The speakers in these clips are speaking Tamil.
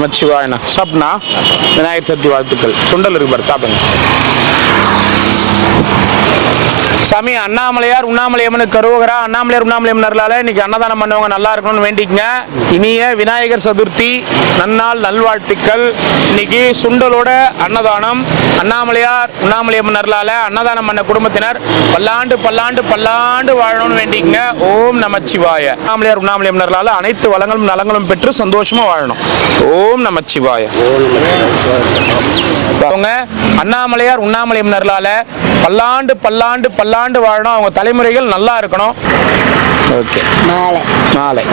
நமச்சிவாயண்ணா. சாப்பிட்ண்ணா. விநாயகர் சதுர்த்தி வாழ்த்துக்கள். சுண்டல் இருக்கு பாரு, சாப்பிடுங்க. சாமி அண்ணாமலையார் உண்ணாமலையம்மனுக்கு கரோகரா. அண்ணாமலையார் உண்ணாமலையம்மன் அருளால இன்னைக்கு அன்னதானம் பண்ணவங்க நல்லா இருக்கணும்னு வேண்டிக்கங்க. இனிய விநாயகர் சதுர்த்தி நன்னாள் நல்வாழ்த்துக்கள். இன்னைக்கு சுண்டலோட அன்னதானம். அண்ணாமலையார் உண்ணாமலையம்மன் அருளால அன்னதானம் பண்ண குடும்பத்தினர் பல்லாண்டு பல்லாண்டு பல்லாண்டு வாழணும்னு வேண்டிக்கங்க. ஓம் நமச்சிவாய. அண்ணாமலையார் உண்ணாமலையம்மன் அருளால அனைத்து வளங்களும் நலங்களும் பெற்று சந்தோஷமா வாழணும். ஓம் நமச்சிவாய. அண்ணாமலையார் உண்ணாமலையம்மன் அருளால பல்லாண்டு பல்லாண்டு பல்லாண்டு வாழணும். அவங்க தலைமுறைகள் நல்லா இருக்கணும். ஓகே. மாலை மாலை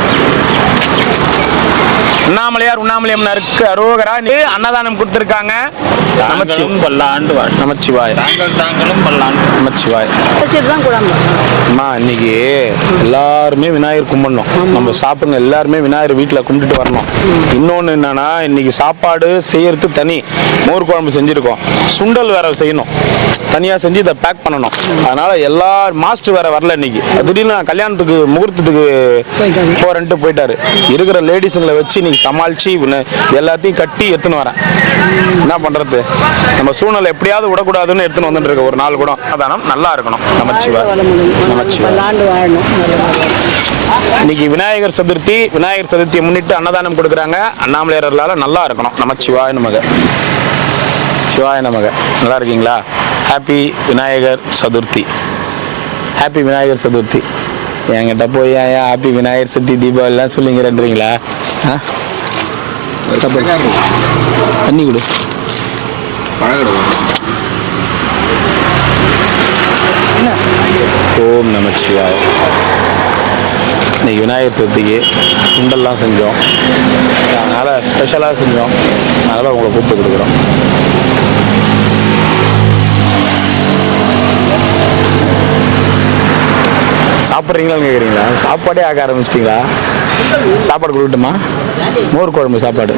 அண்ணாமலையார் உண்ணாமலையம்மனுக்கு அரோகரா. அன்னதானம் கொடுத்துருக்காங்க. பல்லாண்டு நமச்சிவாய். தாங்களும் பல்லாண்டு நமச்சிவாய். அம்மா இன்னைக்கு எல்லாருமே விநாயகர் கும்பிடணும். நம்ம சாப்பிடுங்க எல்லாருமே விநாயகர் வீட்டில் கும்பிட்டுட்டு வரணும். இன்னொன்று என்னன்னா, இன்னைக்கு சாப்பாடு செய்யறது தனி. மோர் குழம்பு செஞ்சுருக்கோம். சுண்டல் வேற செய்யணும், தனியாக செஞ்சு இதை பேக் பண்ணணும். அதனால எல்லா மாஸ்டர் வேற வரல இன்னைக்கு. திடீர்னு நான் கல்யாணத்துக்கு முகூர்த்தத்துக்கு போறேன்ட்டு போயிட்டாரு. இருக்கிற லேடிஸுங்களை வச்சு இன்னைக்கு சமாளிச்சு எல்லாத்தையும் கட்டி எடுத்துன்னு வரேன். என்ன பண்றது, நம்ம சூழ்நிலை எப்படியாவது விடக்கூடாதுன்னு எடுத்துன்னு வந்துட்டு இருக்க. ஒரு நாள் கூட அதானம் நல்லா இருக்கணும். நமச்சிவாய். இன்னைக்கு விநாயகர் சதுர்த்தி. விநாயகர் சதுர்த்தியை முன்னிட்டு அன்னதானம் கொடுக்குறாங்க. அண்ணாமலையாரால நல்லா இருக்கணும். நமச்சிவாய் நமக. சிவாய நமக. நல்லா இருக்கீங்களா? ஹாப்பி விநாயகர் சதுர்த்தி. ஹாப்பி விநாயகர் சதுர்த்தி. என்கிட்ட போய் ஹாப்பி விநாயகர் சதுர்த்தி தீபாவளிலாம் சொல்லிங்கிறன்றீங்களா? தண்ணி கொடு. ஓம் நமச்சிவாய். இன்னைக்கு விநாயகர் சதுர்த்திக்கு சுண்டல்லாம் செஞ்சோம். அதனால் ஸ்பெஷலாக செஞ்சோம். அதனால் உங்களை கூப்பிட்டு கொடுக்குறோம். சாப்பிட்றீங்களான்னு கேட்குறீங்களா? சாப்பாடே ஆக ஆரம்பிச்சிட்டிங்களா? சாப்பாடு கொடுக்கட்டுமா? மோர் குழம்பு சாப்பாடு.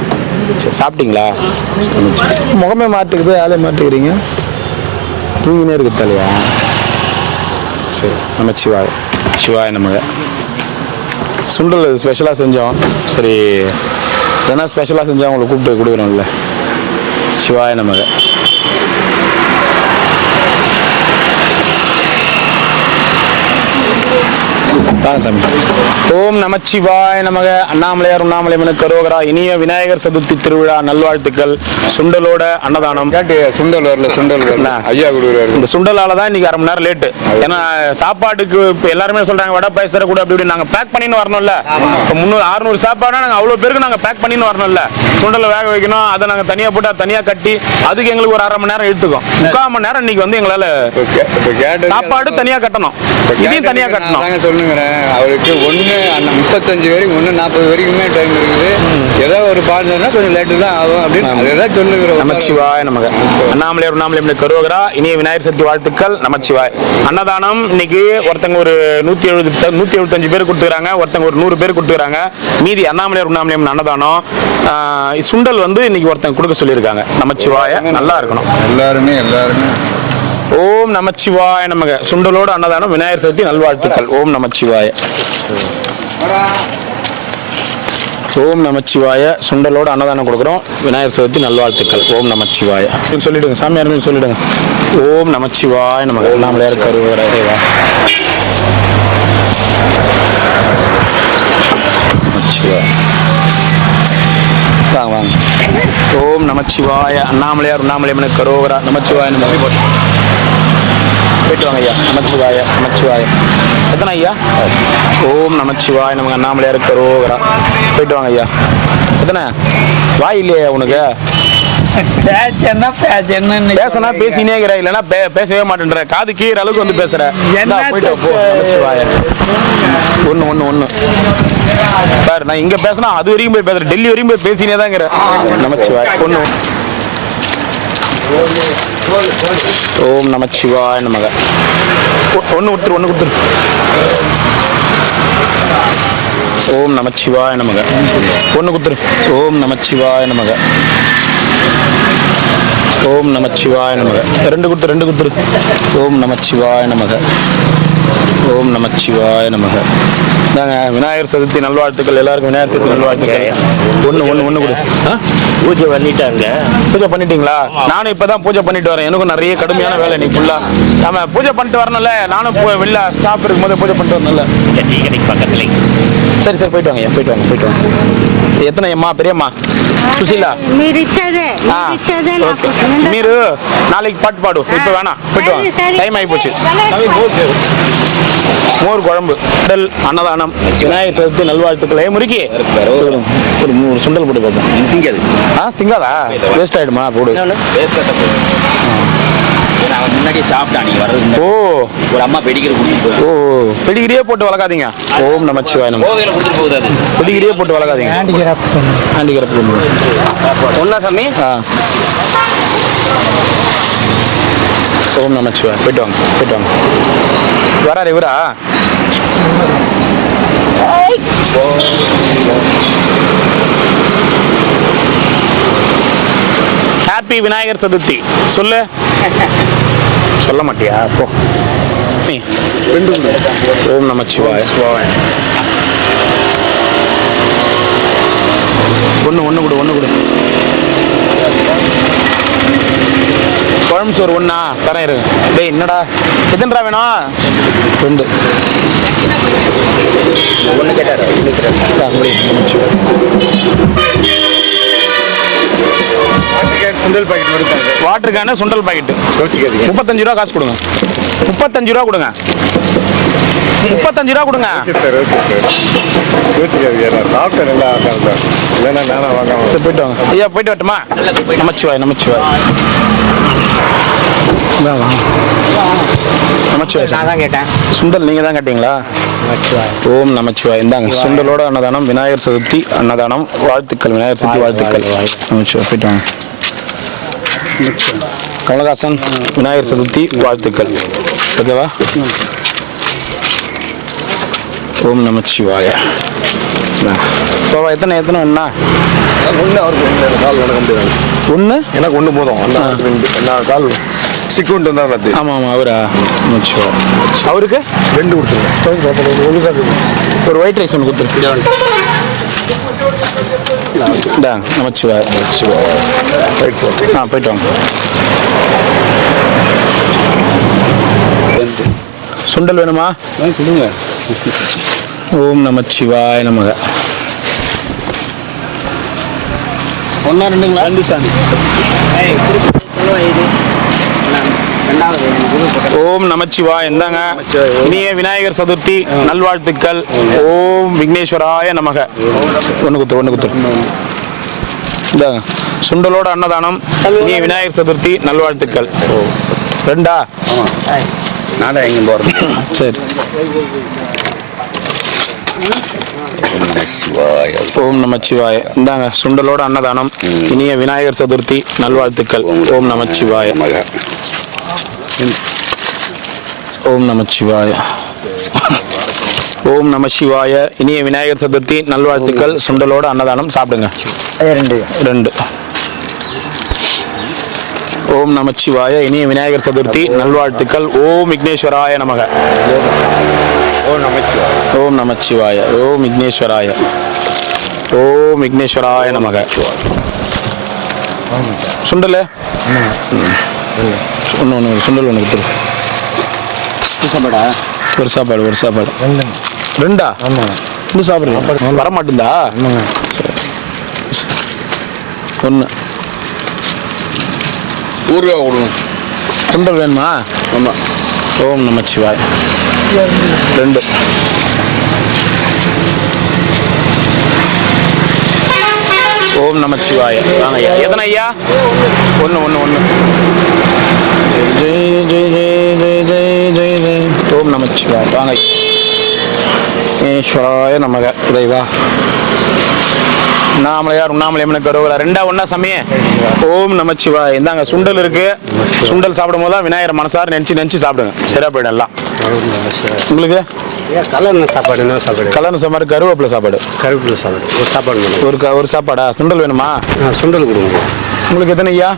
சரி, சாப்பிட்டீங்களா? முகமே மாட்டுக்குது, ஆளே மாட்டுக்கிறீங்க. தூங்கினே இருக்கு தலையா? சரி, நம்ம சிவாய். சிவாய் நமக. சுண்டல் ஸ்பெஷலாக செஞ்சோம். சரி, எதனா ஸ்பெஷலாக செஞ்சோம் உங்களை கூப்பிட்டு கொடுக்குறோம்ல. சிவாய நமக. சாமி. ஓம் நமச்சிவாய நமக. அண்ணாமலையார் உண்ணாமலையம்மனுக்கு கரோகரா. இனிய விநாயகர் சதுர்த்தி திருவிழா நல்வாழ்த்துக்கள். சுண்டலோட அன்னதானம். சுண்டல் வரல, சுண்டல் வரல. ஐயா கொடுக்குறாரு. இந்த சுண்டலால தான் இன்னைக்கு 1/2 மணி நேரம் லேட்டு. ஏன்னா சாப்பாட்டுக்கு எல்லாருமே சொல்றாங்க வடை பாயசம் கூட அப்படி இப்படி. நாங்க பேக் பண்ணின்னு வரணும்ல. 300 600 சாப்பாடுனா நாங்க அவ்வளவு பேருக்கு நாங்க பேக் பண்ணின்னு வரணும்ல. சுண்டலை வேக வைக்கணும், அதை நாங்க தனியா போட்டு தனியா கட்டி அதுக்கு எங்களுக்கு ஒரு 1/2 மணி நேரம் எடுத்துக்கும். 3/4 மணி நேரம் இன்னைக்கு வந்து எங்களால சாப்பாடு தனியா கட்டணும், இதையும் தனியா கட்டணும். சொல்லுங்க அவருக்கு 35 வரைக்கும் 40 வரைக்குமே டைம் இருக்குது. ஏதோ ஒரு பாருன்னா கொஞ்சம் லேட்டு தான் ஆகும் அப்படின்னு அதான் சொல்லுகிறோம். நமச்சிவாய் நமக. அண்ணாமலையார் உண்ணாமலையம்மனுக்கு கரோகரா. இனிய விநாயகர் சதுர்த்தி வாழ்த்துக்கள். நமச்சிவாய். அன்னதானம் இன்னைக்கு ஒருத்தங்க ஒரு 175 பேர் கொடுத்துக்கிறாங்க, ஒருத்தங்க ஒரு 100 பேர் கொடுத்துக்கிறாங்க. மீதி அண்ணாமலையார் உண்ணாமலையம்மன் அன்னதானம். சுண்டல் வந்து இன்னைக்கு ஒருத்தங்க கொடுக்க சொல்லியிருக்காங்க. நமச்சிவாய. நல்லா இருக்கணும் எல்லாருமே. ஓம் நமச்சிவாய நமக. சுண்டலோடு அன்னதானம். விநாயகர் சதுர்த்தி நல்வாழ்த்துக்கள். ஓம் நமச்சிவாய. ஓம் நமச்சிவாய. சுண்டலோடு அன்னதானம் கொடுக்குறோம். விநாயகர் சதுர்த்தி நல்வாழ்த்துக்கள். ஓம் நமச்சிவாய. சொல்லிடுங்க சாமியார், சொல்லிடுங்க. ஓம் நமச்சிவாய நமக. அண்ணாமலையார் கரோகரா. நமச்சிவாய. வாங்க வாங்க. ஓம் நமச்சிவாய. அண்ணாமலையார் உண்ணாமலையம்மனுக்கு கரோகரா. நமச்சிவாய நமக. போயிட்டு வாங்க ஐயா. நமச்சிவாய. நமச்சிவாய. எத்தனை ஐயா? ஓம் நமச்சிவாய நமக. அண்ணாமலையாருக்கு கரோகரா. போயிட்டு வாங்க ஐயா. எத்தனை? வாய் இல்லையா உனக்கு? பேசனா பேசினே இருக்கிற, இல்லைன்னா பேசவே மாட்டேன்ற. காது கீற அளவுக்கு வந்து பேசுற. போயிட்டு போ. நமச்சிவாய. ஒண்ணு பாரு, நான் இங்க பேசினா அது வரைக்கும் போய் பேசுறேன். டெல்லி வரைக்கும் போய் பேசினே தான் இருக்கிறேன். நமச்சிவாய. ஒண்ணு. ஓம் நமச்சிவாய நமக. ஒன்று கொடுத்துரு. ஓம் நமச்சிவாய நமக. ஒன்று கொடுத்துரு. ஓம் நமச்சிவாய நமக. ஓம் நமச்சிவாய நமக. ரெண்டு கொடுத்துரு. ஓம் நமச்சிவாய நமக. ஓம் நமச்சிவாய நமக. நாங்க விநாயகர் சதுர்த்தி நல்வாழ்த்துக்கள். எல்லாருக்கும் விநாயகர் சதுர்த்தி நல்வாழ்த்துக்கள். ஒன்று கொடு. பூஜை பண்ணிட்டாங்க. பூஜை பண்ணிட்டீங்களா? நானும் இப்பதான் பூஜை பண்ணிட்டு வரேன். எனக்கும் நிறைய கடுமையான வேலை நீ ஃபுல்லா. ஆமா, பூஜை பண்ணிட்டு வரணும்ல. நானும் வெளில ஸ்டாஃப் இருக்கும்போது பூஜை பண்ணிட்டு வரணும்ல. டீ கடைக்கு பக்கத்துல. சரி போயிட்டு வாங்க. போயிட்டு வாங்க. எத்தனை அம்மா? பெரியம்மா சுசீலா? மீரு நாளைக்கு பாட்டு பாடு. இப்போ வேணாம், போயிட்டு வாங்க. டைம் ஆகி போச்சு. மோர் குழம்பு, சுண்டல், அன்னதானம், விநாயகர் சதுர்த்தி நல்வாழ்த்துக்களை. முறுக்கி ஒரு 3 சுண்டல் போட்டு பார்ப்போம். திங்காதா? வேஸ்ட் ஆயிடுமா? போடு. முன்னாடி சாப்பிட்டா நீங்க வர்றது. ஓ, ஒரு அம்மா பெடிகிரி குடிச்சு. ஓ, பெடிகிரியே போட்டு வளர்க்காதீங்க. ஓம் நமச்சிவாய நமக. கொடுத்துட்டு போகுது அது. பெடிகிரியே போட்டு வளர்க்காதீங்க. ஹேண்டிகிராஃப்ட் ஒன்னா சாமி. ஓம் நமச்சிவாய. போயிட்டு வாங்க. வராரு இவரா? ஹாப்பி விநாயகர் சதுர்த்தி சொல்லு. சொல்ல மாட்டியா? போ. ஓம் நமச்சிவாய. ஒன்று கொடு. குழம்பு சோறு ஒன்றா தரேன். இருக்கு. டேய், என்னடா எத்தனைடா வேணும்? 2. ஒன்று கேட்டார். சுண்டல் பாக்கெட் வருது. வாட்டர் கேனு சுண்டல் பாக்கெட்டு 35 ரூபா. காசு கொடுங்க. 35 ரூபா கொடுங்க. 35 ரூபா கொடுங்க. போயிட்டு வாங்க ஐயா. போயிட்டு வரட்டுமா? நமச்சிவாய். நான் தான் கேட்டேன். சுண்டல் நீங்க தான் கேட்டீங்களா? ஓம் நமச்சிவாய். இந்தாங்க சுண்டலோட அன்னதானம். விநாயகர் சதுர்த்தி அன்னதானம் வாழ்த்துக்கள். விநாயகர் சதுர்த்தி வாழ்த்துக்கள். நமச்சிவாய். போயிட்டு வாங்க. கமலஹாசன் விநாயகர் சதுர்த்தி வாழ்த்துக்கள். ஓகேவா? ஓம் நமச்சிவாய. எத்தனை வேணும்னா? ஒன்று அவருக்கு கால் நடக்க முடியாது. ஒன்று எனக்கு ஒன்று போதும். அந்த கால் சிக்குண்டு வந்தால் ஆமாம். அவரா? நமச்சிவாய. அவருக்கு 2 கொடுத்துருங்க. ஒரு ஒயிட் ரைஸ் ஒன்று கொடுத்துரு. நமச்சிவாய. போயிட்டு வாங்க. சுண்டல் வேணுமா? கொடுங்க. ஓம் நமச்சிவாய நமக. ஒன்றா 2ங்களா? 2 சாமி. ஓம் நமச்சிவாய. இந்தாங்க இனிய விநாயகர் சதுர்த்தி நல்வாழ்த்துக்கள். ஓம் விக்னேஸ்வராய நமக. ஒன்று குத்துரு. இந்தாங்க சுண்டலோட அன்னதானம். இனிய விநாயகர் சதுர்த்தி நல்வாழ்த்துக்கள். 2. நான் தான் எங்கே போகிறது. சரி. ஓம் நமச்சிவாய. இந்தாங்க சுண்டலோட அன்னதானம். இனிய விநாயகர் சதுர்த்தி நல்வாழ்த்துக்கள். ஓம் நமச்சிவாய. ஓம் நமச்சிவாய. ஓம் நமசிவாய. இனிய விநாயகர் சதுர்த்தி நல்வாழ்த்துக்கள். சுண்டலோட அன்னதானம். சாப்பிடுங்க. 2. ஓம் நமச்சிவாய. இனிய விநாயகர் சதுர்த்தி நல்வாழ்த்துக்கள். ஓம் விக்னேஸ்வராய நமக. ஓம் நமச்சிவாய. ஓம் விக்னேஸ்வராய. ஓம் விக்னேஸ்வராய நமக. சுண்டல் ஒன்று சுண்டல் ஒன்று கொடுத்துரு. ஒரு சாப்பாடு. 2. ஆமாம். இன்னும் சாப்பிடுங்க. வர மாட்டேந்தா? 1. ஊறுகாய் கொடுங்க. சுண்டல் வேணுமா? ஆமாம். ஓம் நமச்சிவாய். 2. ஓம் நமச்சிவாய. வாங்க ஐயா. எத்தனை ஐயா? 1. ஜெய் ஜெய் ஜெய் ஜெய் ஜெய் ஜெய் ஜெய். ஓம் நமச்சிவாய. வாங்க ஈஸ்வராய நமக. இறைவா உண்ணாமலையார் உண்ணாமலையம்மனுக்கு அரோகரா. 2 ஒண்ணா சாமி. ஓம் நமச்சிவாய. இந்தாங்க சுண்டல் இருக்கு. சுண்டல் சாப்பிடும் போது தான் விநாயகர் மனசார நினைச்சு சாப்பிடுங்க. சரியா போயிடும் எல்லாம். உங்களுக்கு கலர் சாப்பாடு. என்ன சாப்பாடு? கலர் சாப்பாடு. கருவேப்பிலை சாப்பாடு. ஒரு சாப்பாடு. ஒரு சாப்பாடா? சுண்டல் வேணுமா? சுண்டல் கொடுங்க. உங்களுக்கு எத்தனை ஐயா?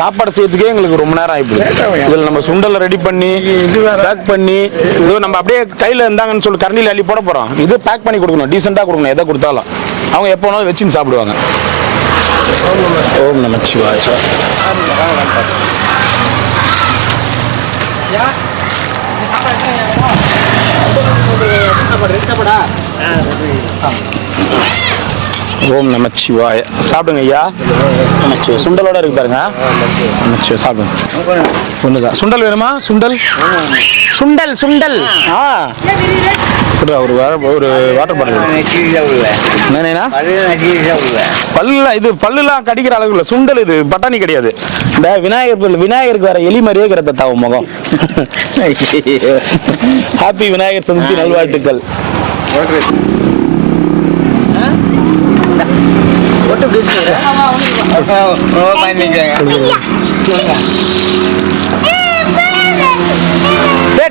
சாப்பாடு செய்யறதுக்கே எங்களுக்கு ரொம்ப நேரம் ஆயிடுது. இதில் நம்ம சுண்டலை ரெடி பண்ணி பேக் பண்ணி இது நம்ம அப்படியே கையில் இருந்தாங்கன்னு சொல்லி கரண்டியில் அள்ளி போட போகிறோம். இது பேக் பண்ணி கொடுக்கணும், டீசெண்டாக கொடுக்கணும். எதை கொடுத்தாலும் அவங்க எப்போ வேணாலும் வச்சுன்னு சாப்பிடுவாங்க. ஓம் நமச்சிவாய. ஓம் நமச்சிவாய. சாப்பிடுங்க ஐயா. நமச்சிவாய. சுண்டலோட இருக்கு பாருங்க. நமச்சிவாய சாப்பிடுங்க. ஒண்ணுதான். சுண்டல் வேணுமா? சுண்டல் சுண்டல் சுண்டல். ஒரு வாட்டர் பாட்டில். பல்ல இது பல்லுலாம் கடிக்கிற அளவுக்கு இல்லை. சுண்டல் இது பட்டாணி கிடையாது. இந்த விநாயகருக்கு வேற எலி மாதிரியே இருக்கிற தாவும் முகம். ஹாப்பி விநாயகர் சதுர்த்தி நல்வாழ்த்துக்கள்.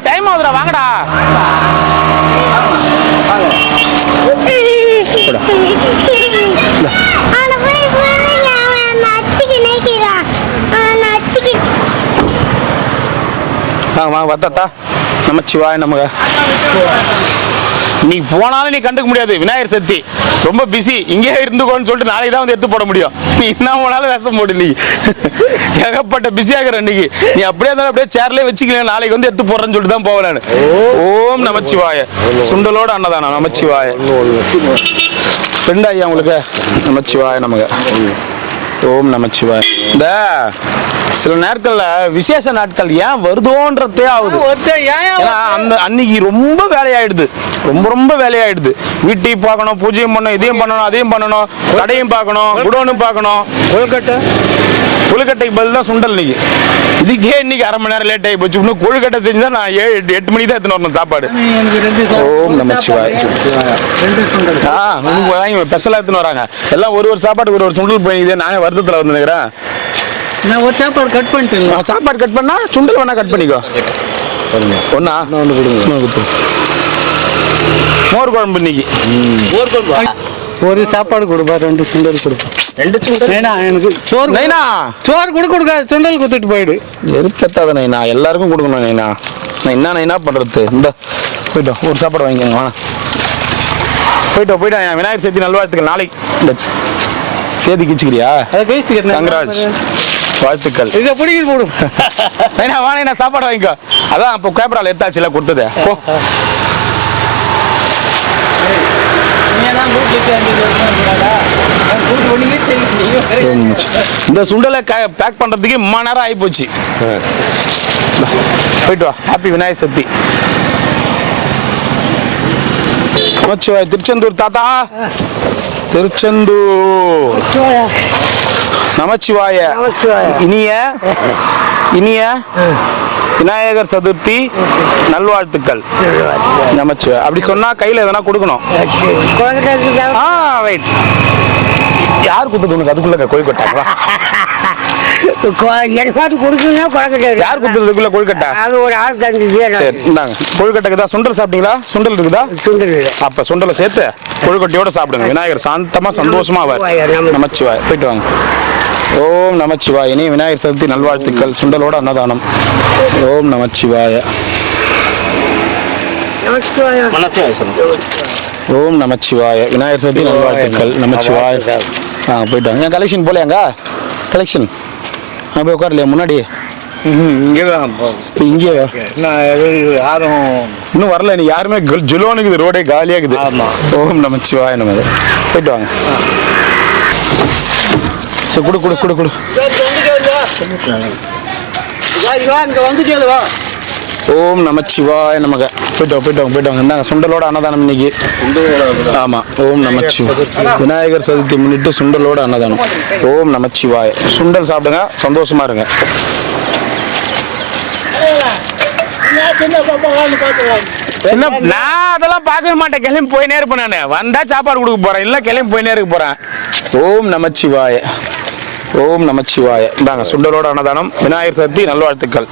டைம் ஆகுதுடா, வாங்கடா. வத்தா நமச்சிவாய நமக. நீ போனாலும் நீ கண்டுக்க முடியாது. விநாயகர் சதுர்த்தி ரொம்ப பிஸி. இங்கே இருந்துக்கோன்னு சொல்லிட்டு நாளைக்கு தான் வந்து எடுத்து போட முடியும். நீ என்ன போனாலும் வேஷம் போடு. நீ ஏகப்பட்ட பிஸியாகிற இன்னைக்கு. நீ அப்படியே இருந்தாலும் அப்படியே சேர்லேயே வச்சுக்கலாம். நாளைக்கு வந்து எடுத்து போடுறேன்னு சொல்லிட்டு தான் போவேன் நான். ஓம் நமச்சிவாய. சுண்டலோட அன்னதானம். நமச்சிவாய. ரெண்டாயிரம் உங்களுக்கு. நமச்சிவாய நமக. ஓம் நமச்சிவாய். இந்த சில நாட்கள்ல விசேஷ நாட்கள் ஏன் வருதோன்றதே ஆகுது. அந்த அன்னைக்கு ரொம்ப வேலையாயிடுது. ரொம்ப வேலையாயிடுது. வீட்டையும் பார்க்கணும், பூஜையும் பண்ணணும், இதையும் பண்ணணும், அதையும் பண்ணணும், கடையும் பார்க்கணும், குடோனும் பார்க்கணும். கொழுக்கட்டைக்கு பதில் தான் சுண்டல். இன்னைக்கு இதுக்கே இன்னைக்கு அரை மணி நேரம் லேட் ஆகி போச்சு. இன்னும் கொழுக்கட்டை செஞ்சா நான் 7-8 மணிக்கு தான் எடுத்துன்னு வரணும் சாப்பாடு. ஓம் நமச்சிவாய். ஸ்பெஷலாக எடுத்துன்னு வராங்க எல்லாம். ஒரு சாப்பாட்டுக்கு ஒரு சுண்டல் போய் நானே வருத்தத்தில் வந்து நினைக்கிறேன். நான் ஒரு சாப்பாடு கட் பண்ணிட்டேன். சாப்பாடு கட் பண்ணா சுண்டல் வேணா கட் பண்ணிக்கோ. ஒன்னா ஒன்று கொடுங்க. மோர் குழம்பு இன்னைக்கு. ஒரு சாப்பாடு கொடுப்பா, 2 சுண்டல் கொடுப்பா. 2 சுண்டல் எனக்கு சோறு கொடுக்காது. சுண்டல் கொடுத்துட்டு போயிடு. எரிப்பத்தாத நைனா, எல்லாருக்கும் கொடுக்கணும் நைனா. நான் என்ன பண்றது? இந்த போயிட்டோம். ஒரு சாப்பாடு வாங்கிக்கோங்க. போயிட்டோம். விநாயகர் சதுர்த்தி நல்வாழ்த்துக்கள். நாளைக்கு இந்த தேதி கிச்சுக்கிறியா? கங்கராஜ் வாழ்த்துக்கள். இதை பிடிக்கிட்டு போடும். வாங்க சாப்பாடு வாங்கிக்கோ. அதான் இப்போ கேமரால எடுத்தாச்சுல கொடுத்தது. இந்த சுண்டலை பேக் பண்றதுக்கு 3 நேரம் ஆகி போச்சு. போயிட்டு வா. ஹாப்பி விநாயகர் சதுர்த்தி. நமச்சிவாய. திருச்செந்தூர் தாத்தா. திருச்செந்தூர். நமச்சிவாய. இனிய விநாயகர் சதுர்த்தி நல்வாழ்த்துக்கள். நமச்சிவாய. அப்படி சொன்னா கையில எதனா கொடுக்கணும். ரைட். யார் கொடுத்தது உனக்கு? அதுக்குள்ள கொழுக்கட்டா? யார் கொடுத்ததுக்குள்ள கொழுக்கட்டா? அது ஒரு ஆள் தந்துச்சு. சரி இந்தாங்க. கொழுக்கட்டைக்கு தான். சுண்டல் சாப்பிட்டீங்களா? சுண்டல் இருக்குதா? சுண்டல். அப்ப சுண்டலை சேர்த்து கொழுக்கட்டையோட சாப்பிடுங்க. விநாயகர் சாந்தமா சந்தோஷமா அவர். நமச்சிவாய். போயிட்டு வாங்க. ஓம் நமச்சிவாய. இனி விநாயகர் சதுர்த்தி நல்வாழ்த்துக்கள். சுண்டலோட அன்னதானம். ஓம் நமச்சிவாய. ஓம் நமச்சிவாய. விநாயகர் சதுர்த்தி நல்வாழ்த்துக்கள். நமச்சிவாய. போயிட்டு வாங்க. என் கலெக்ஷன் போலையாங்க? கலெக்ஷன் நான் போய் உட்காரலையா முன்னாடி? இங்கே தான். இப்போ இங்கே யாரும் இன்னும் வரல. நீ யாருமே ஜுலோனுக்குது. ரோடே காலியாக இருக்குது. ஓம் நமச்சிவாய. நம்ம போயிட்டு வாங்க. சரி கொடு. ஓம் நமச்சிவாய நமக. போயிட்டு வாங்க. இந்தாங்க சுண்டலோட அன்னதானம் இன்னைக்கு. ஆமா. ஓம் நமச்சிவாய. விநாயகர் சதுர்த்தி முன்னிட்டு சுண்டலோட அன்னதானம். ஓம் நமச்சிவாய. சுண்டல் சாப்பிடுங்க, சந்தோஷமா இருங்க. நான் அதெல்லாம் பார்க்க மாட்டேன். கிளம்பி போயினே இருப்பேன். நான் வந்தா சாப்பாடு கொடுக்க போறேன், இல்ல கிளம்பி போயினே இருக்க போறேன். ஓம் நமச்சிவாய. ஓம் நமச்சிவாய. இந்தாங்க சுண்டலோட அன்னதானம். விநாயகர் சதுர்த்தி நல்வாழ்த்துக்கள்.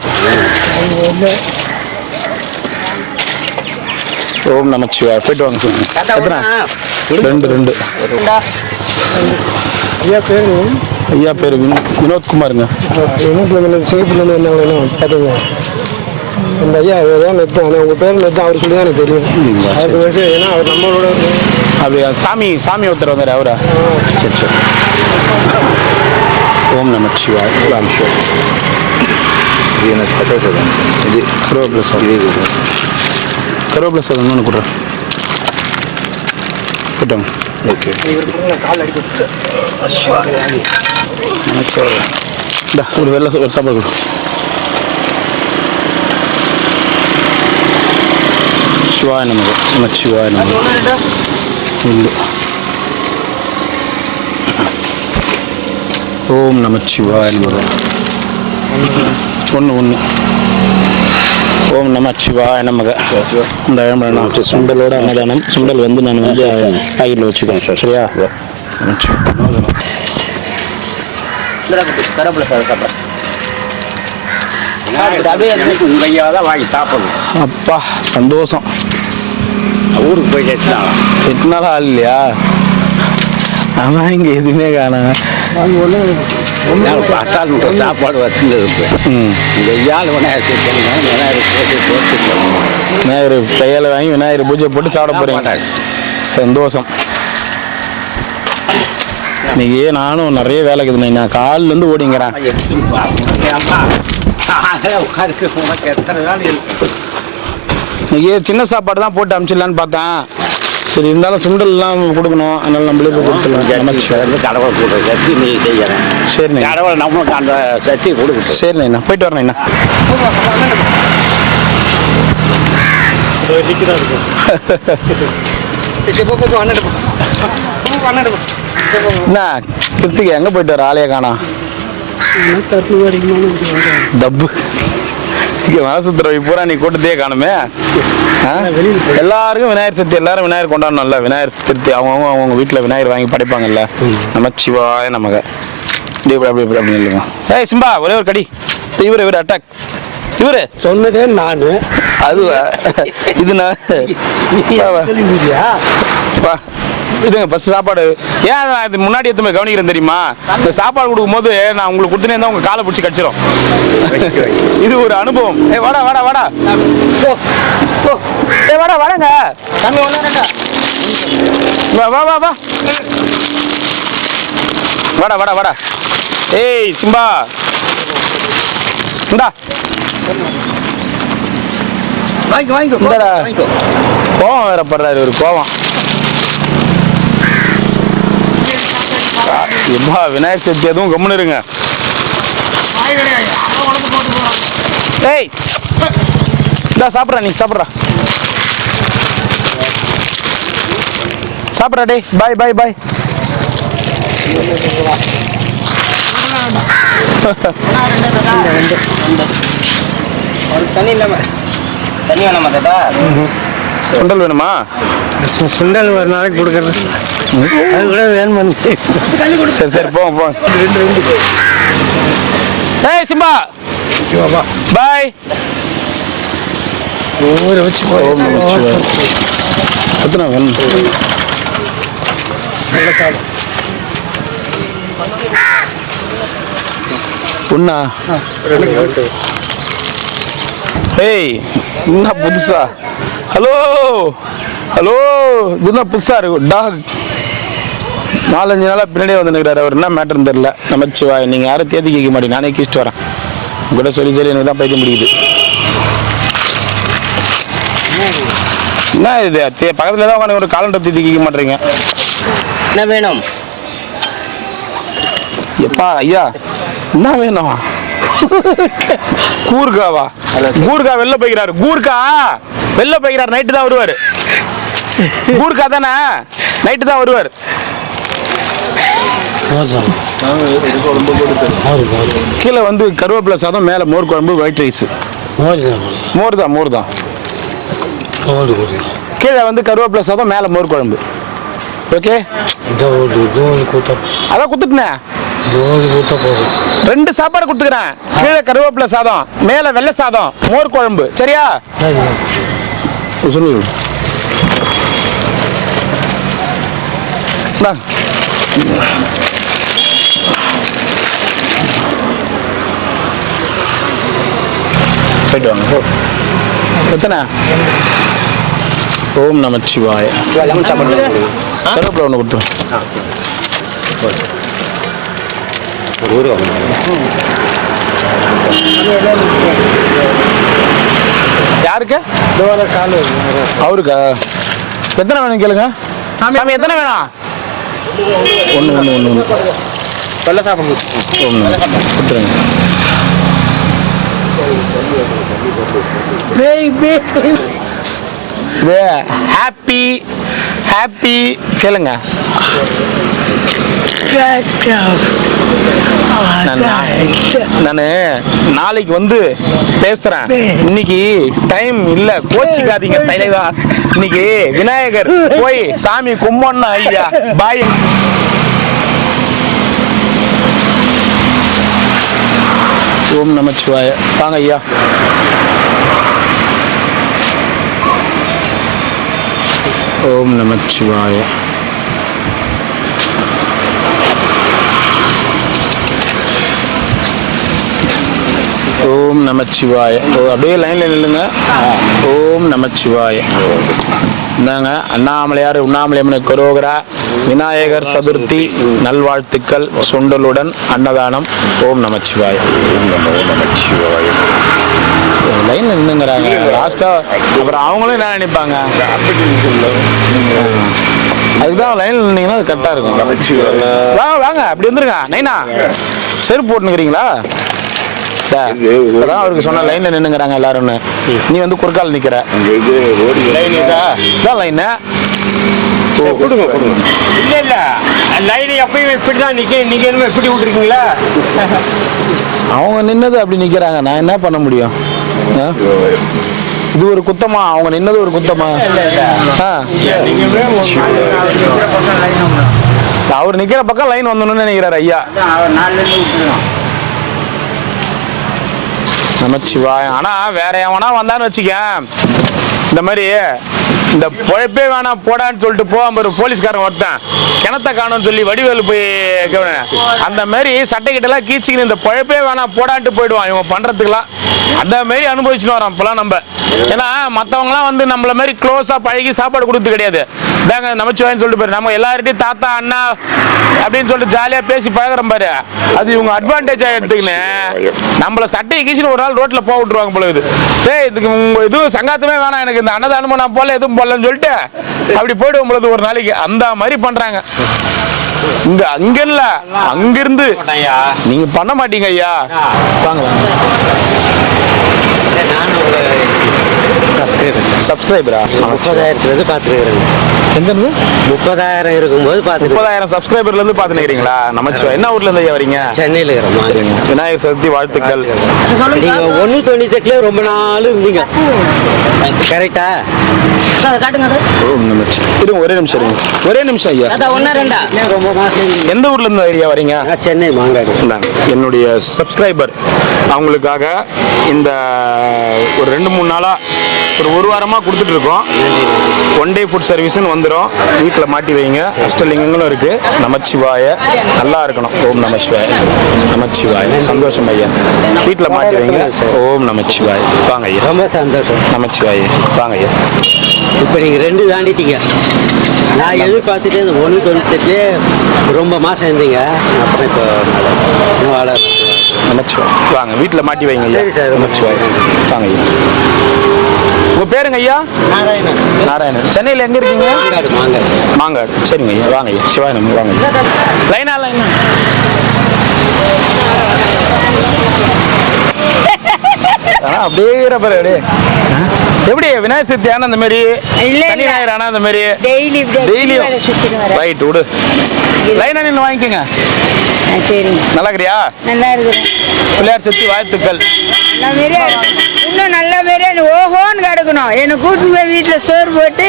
ஓம் நமச்சிவாய. போயிட்டு வாங்க. எத்தனை? 2 ஐயா பேர் ஐயா பேர் வினோத்குமாருங்க. சிங்கப்பூர்லேருந்து வந்தாங்களே பார்த்துங்க. இந்த ஐயா தான் நெத்தான், உங்கள் பேர் நெத்தான் அவர் சொல்லி தான் எனக்கு தெரியும். அவருக்கு வயசு ஏன்னா அவர் நம்மளோட அப்படியா? சாமி ஒருத்தர் வந்தார் அவரா? சரி சரி. ஓம் நம சிவாய். ராமேஸ்வர். இது என்ன ஸ்பெஷல் சார்? இது கருவேப்பிலை சாதம். கருவேப்பிலை சாதம் இன்னொன்று கொடுறேன். போட்டோங்க. ஓகே. கால் அடிக்க ஒரு வெள்ளை ஒரு சாப்பாடு கொடு. சிவாய நமக்கு. நமச்சிவாய நமக்கு. இல்லை. ஓம் நமச்சிவாய நமக்கு. ஒன்று. ஓம் நமச்சிவாய நமக்கு. இந்த நான் சுண்டலோட அன்னதானம். சுண்டல் வந்து நான் வந்து பாக்கெட்டில் வச்சுக்கோங்க சார். சரியா? கருவேப்பிலை சாதம் சாப்பிட்றேன். உங்கள் ஐயாவை தான் வாங்கி சாப்பிடணும். அப்பா சந்தோஷம். ஊருக்கு போயிட்டு 8 நாள் ஆள் இல்லையா? ஆமாம், இங்கே எதுவுமே காணாங்க. பார்த்தாலும் சாப்பாடு வச்சுட்டு இருப்பேன். இந்த ஐயாவில் விநாயகர் கையால் வாங்கி விநாயகர் பூஜை போட்டு சாப்பிட போகிறீங்க. சந்தோஷம். இன்னைக்கு நானும் நிறைய வேலை இருக்குதுண்ணே. நான் காலிலேருந்து ஓடிங்கிறேன். இன்னைக்கு சின்ன சாப்பாடு தான் போட்டு அனுப்பிச்சிடலான்னு பார்த்தேன். சரி, இருந்தாலும் சுண்டல்லாம் கொடுக்கணும், அதனால நம்மளே போய் கொடுத்துடலாம். கடவுள் கொடுக்குற சக்தி நீ செய்கிறேன். சரிண்ணே. கடவுள் நம்மளுக்கு அந்த சக்தி கொடுக்குது. சரிண்ணே, நான் போயிட்டு வரேண்ணா. என்ன கிருத்திகை எங்கே போயிட்டு வர? ஆளையே காணா. தப்பு இங்கே மனசுத்துறை பூரா நீ கூட்டத்தையே காணுமே. எல்லாருக்கும் விநாயகர் சதுர்த்தி, எல்லாரும் விநாயகர் கொண்டாடணும்ல. விநாயகர் சதுர்த்தி அவங்க வீட்டில் விநாயகர் வாங்கி படைப்பாங்கல்ல. நமச்சிவாய நமக. அப்படி இல்லைங்க. ஏய் சிம்பா, ஒரே ஒரு கடி. இவர் அட்டாக். இவரு சொன்னதே நான். அது இது நான் இதுங்க ஃபஸ்ட் சாப்பாடு. ஏன் இது முன்னாடி எத்தனை கவனிக்கிறேன் தெரியுமா? இந்த சாப்பாடு கொடுக்கும்போது நான் உங்களுக்கு கொடுத்துனே இருந்தால் உங்கள் காலை பிடிச்சி கடிச்சிடும். இது ஒரு அனுபவம். வாடா வாடங்க. வாடா. ஏய் சிம்பா, இந்தா வாங்கிக்கோ. கோவம் வேற படுறாரு ஒரு கோவம். எப்பா விநாயகர் சதுர்த்தி அதுவும் கம்முன்னு இருங்க. ஏய் இந்தா சாப்பிட்றா, நீ சாப்பிட்றா டே. பாய். தண்ணி வேணாமா தாத்தா? சுண்டல் வேணுமா? சுண்டல் ஒரு நாளைக்கு கொடுக்குறது அது கூட வேணும். சரி போங்க. ஏய் சிம்பா, பாய். ஊரை வச்சு எத்தனை வேணும்? நல்ல சாதம் ஒண்ணா? ஏய் என்ன புதுசா? ஹலோ இதுதான் புதுசா இருக்கு. டாக் 4-5 நாளாக பின்னாடியே வந்து நிற்கிறாரு. அவர் என்ன மேட்டர்னு தெரியல. நமச்சிவாய். நீங்கள் யாரும் தேதி கேட்க மாட்டேங்க, நானே கீச்சிட்டு வரேன். உங்கள்கிட்ட சொல்லி எனக்கு தான் பைத்தியம் முடியுது. என்ன இது பக்கத்தில் தான் உட்காந்து ஒரு காலண்டர் தேதி கேட்க மாட்டேறீங்க. என்ன வேணும்? எப்பா ஐயா என்ன வேணும்? கூர்காவா? கூர்கா வெளில போய்க்கிறாரு. வெளில போய்க்கிறார். நைட்டு தான் வருவார். கூர்கா தானே, நைட்டு தான் வருவார். கீழே வந்து கருவேப்பிலை சாதம், மேலே மோர் குழம்பு, ஒயிட் ரைஸ். மோர் தான். கீழே வந்து கருவேப்பிலை சாதம், மேலே மோர் குழம்பு. ஓகே, அதான் கொடுத்துட்டேன். 2 சாப்பாடு கொடுத்துக்கிறேன். கீழே கருவேப்பிலை சாதம், மேலே வெள்ளை சாதம், மோர் குழம்பு. சரியா? சொல்லு. போயிட்டு வாங்க. எத்தனை? ஓம் நமச்சிவாய. கருவேப்பிலை ஒன்று கொடுத்துரும். யாருக்கு? அவருக்கா? எத்தனை வேணும் கேளுங்க. சாமி எத்தனை வேணும்? ஒன்று ஒன்று ஒன்று ஒன்று வெள்ளை சாப்பிடுங்க. ஒன்று கொடுத்துருங்க. ஹாப்பி ஹாப்பி கேளுங்க. நான் நாளைக்கு வந்து பேசுறேன். இன்னைக்கு டைம் இல்ல, கோச்சிக்காதீங்க தலைவா. இன்னைக்கு விநாயகர் போய் சாமி கும்பிடணும். ஐயா பாய். ஓம் நமச்சிவாய. வாங்க ஐயா. ஓம் நமச்சிவாய. ஓம் நமச்சிவாய. அப்படியே லைன்ல நில்லுங்க. ஓம் நமச்சிவாய. இந்தாங்க அண்ணாமலையார் உண்ணாமலையம்மன் கரோகரா விநாயகர் சதுர்த்தி நல்வாழ்த்துக்கள் சுண்டலுடன் அன்னதானம். ஓம் நமச்சிவாய. லைன்ல நின்னுங்கிறாங்க லாஸ்டா. அப்புறம் அவங்களும் என்ன நினைப்பாங்க? அதுக்குதான் லைன்ல நின்னீங்கன்னா அது கரெக்டா இருக்கும். வாங்க வாங்க அப்படி வந்துருங்க. நைனா செருப்பு போட்டுனுக்கிறீங்களா? அவருக்கு சொன்ன லைன்ல நின்னுங்கிறாங்க எல்லாரும். நீ வந்து குறுக்கால நிக்கிற லைன். இல்ல இல்ல லைன் எப்பயும் இப்படிதான் நிக்க. நீங்க என்ன இப்படி விட்டுருக்கீங்களா? அவங்க நின்னது அப்படி நிக்கிறாங்க. நான் என்ன பண்ண முடியும்? இது ஒரு குத்தமா? அவங்க நின்னது ஒரு குத்தமா? அவர் நிக்கிற பக்கம் லைன் வந்துடணும்னு நினைக்கிறாரு ஐயா. நமச்சிவாய. ஆனா வேற எவனா வந்தான்னு வச்சுக்க, இந்த மாதிரி இந்த பொழைப்பே வேணாம் போடான்னு சொல்லிட்டு போவான் ஒரு போலீஸ்காரன் ஒருத்தன், கிணத்த காணும்னு சொல்லி வடிவேலு போய் அந்த மாதிரி சட்டை கிட்டலாம் கீச்சிக்கின்னு இந்த பொழைப்பே வேணாம் போடான்ட்டு போயிடுவான் இவங்க பண்றதுக்கெல்லாம். அந்த மாதிரி அனுபவிச்சுன்னு வரோம் இப்பெல்லாம் நம்ம. ஏன்னா மற்றவங்களாம் வந்து நம்மள மாதிரி க்ளோஸா பழகி சாப்பாடு கொடுத்து கிடையாது. இதாங்க நமச்சிவாயின்னு சொல்லிட்டு போயிரு. நம்ம எல்லார்கிட்டையும் தாத்தா அண்ணா அப்படின்னு சொல்லிட்டு ஜாலியா பேசி பழகிறோம் பாரு. அது இவங்க அட்வான்டேஜா எடுத்துக்கின்னு நம்மள சட்டையை கீச்சின்னு ஒரு நாள் ரோட்ல போக விட்டுருவாங்க போல. டேய் இதுக்கு உங்க இதுவும் சங்காத்தமே வேணாம், எனக்கு இந்த அன்னதானமும் நான் போல எதுவும் போலன்னு சொல்லிட்டு அப்படி போயிடுவோம் பொழுது ஒரு நாளைக்கு. அந்த மாதிரி பண்றாங்க இங்க. அங்க இல்ல, அங்கிருந்து நீங்க பண்ண மாட்டீங்க ஐயா. வாங்க சப்ஸ்கிரைபரா? 30,000 பார்த்துருக்கிறேன். எங்க 30,000 இருக்கும்போது 30,000 சப்ஸ்கிரைபர்ல இருந்து பாத்துக்கிறீங்களா? நமச்சிவாய். என்ன ஊர்ல இருந்து ஐயா வரீங்க? சென்னையில் இருக்கிறோம். விநாயகர் சதுர்த்தி வாழ்த்துக்கள். நீங்க 198 ரொம்ப நாள் இருந்தீங்க கரெக்டா? ஒரே நிமிஷம் இருங்க. ஒரே நிமிஷம் ஐயா. ரொம்ப மாசம். எந்த ஊர்ல இருந்து ஐயா வரீங்க? சென்னை மாங்காடு. என்னுடைய சப்ஸ்கிரைபர் அவங்களுக்காக இந்த ஒரு 2-3 நாளா ஒரு வாரமா கொடுத்துட்டு இருக்கோம். ஒன் டே ஃபுட் சர்வீஸ்னு வந்துடும். வீட்டில் மாட்டி வைங்க. அஷ்டலிங்கங்களும் இருக்கு. நமச்சிவாய. நல்லா இருக்கணும். ஓம் நமச்சிவாய. நமச்சிவாய. சந்தோஷம் ஐயா. வீட்டில் மாட்டி வைங்க. ஓம் நமச்சிவாய. வாங்க ஐயா. ரொம்ப சந்தோஷம். நமச்சிவாய. வாங்க ஐயா. இப்போ நீங்கள் 2 தாண்டிட்டீங்க. நான் எதிர்பார்த்துட்டு இந்த 198 ரொம்ப மாதம் இருந்தீங்க. அப்புறம் இப்போ வாழ நமச்சிவாய். வாங்க வீட்டில் மாட்டி வைங்க ஐயா. சரி சார். நமச்சிவாய். வாங்க ஐயா. உங்க பேருங்க ஐயா? நாராயணன். நாராயணன். சென்னையில் எங்க இருக்கீங்க? மாங்காடு. மாங்காடு. சரிங்க ஐயா. வாங்க ஐயா. சிவாய் நம்ம வாங்க. லைனா லைனா அப்படியே அப்படியே எப்படி விநாயகர் சதுர்த்தி ஆனா அந்த மாதிரி சனி ஞாயிறு ஆனா அந்த மாதிரி டெய்லியும் ரைட் விடு. லைனா நின்று வாங்கிக்கோங்க. நல்லா இருக்கிறியா? நல்லா இருக்குது. பிள்ளையார் சதுர்த்தி வாழ்த்துக்கள். இன்னும் நல்ல மாதிரியா ஓஹோன்னு கிடக்கணும். எனக்கு கூட்டு போய் வீட்டில் சோறு போட்டு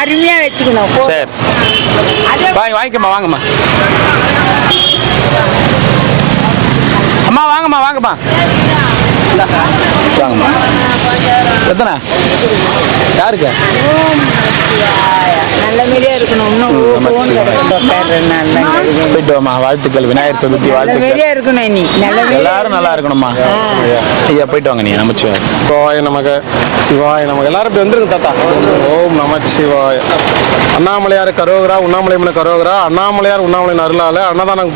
அருமையா வச்சுக்கணும். சரி வாங்கிக்கம்மா. வாங்கம்மா அம்மா. வாங்கம்மா வாங்கம்மா. வாங்கம்மா. எத்தனை யாருக்கு? நல்ல மாதிரியா இருக்கணும். இன்னும் ஓஹோன்னு கிடக்கணும். போயிட்டு வாமா. வாழ்த்துக்கள். விநாயகர் சதுர்த்தி நல்ல வாழ்த்துக்கள். மாதிரியா இருக்கணும் நீ. நல்ல மாதிரியா எல்லாரும் நல்லா இருக்கணும்மா. ஐயா போயிட்டு வாங்க. நீ நமச்சிவாய். சிவாய நமக சிவாய நமக. எல்லாரும் இப்படி வந்துருங்க தாத்தா. ஓம் நமச்சிவாய. அண்ணாமலையார் கரோகரா, உண்ணாமலையம்மன் கரோகரா. அண்ணாமலையார் உண்ணாமலையின் அருளால அன்னதானம்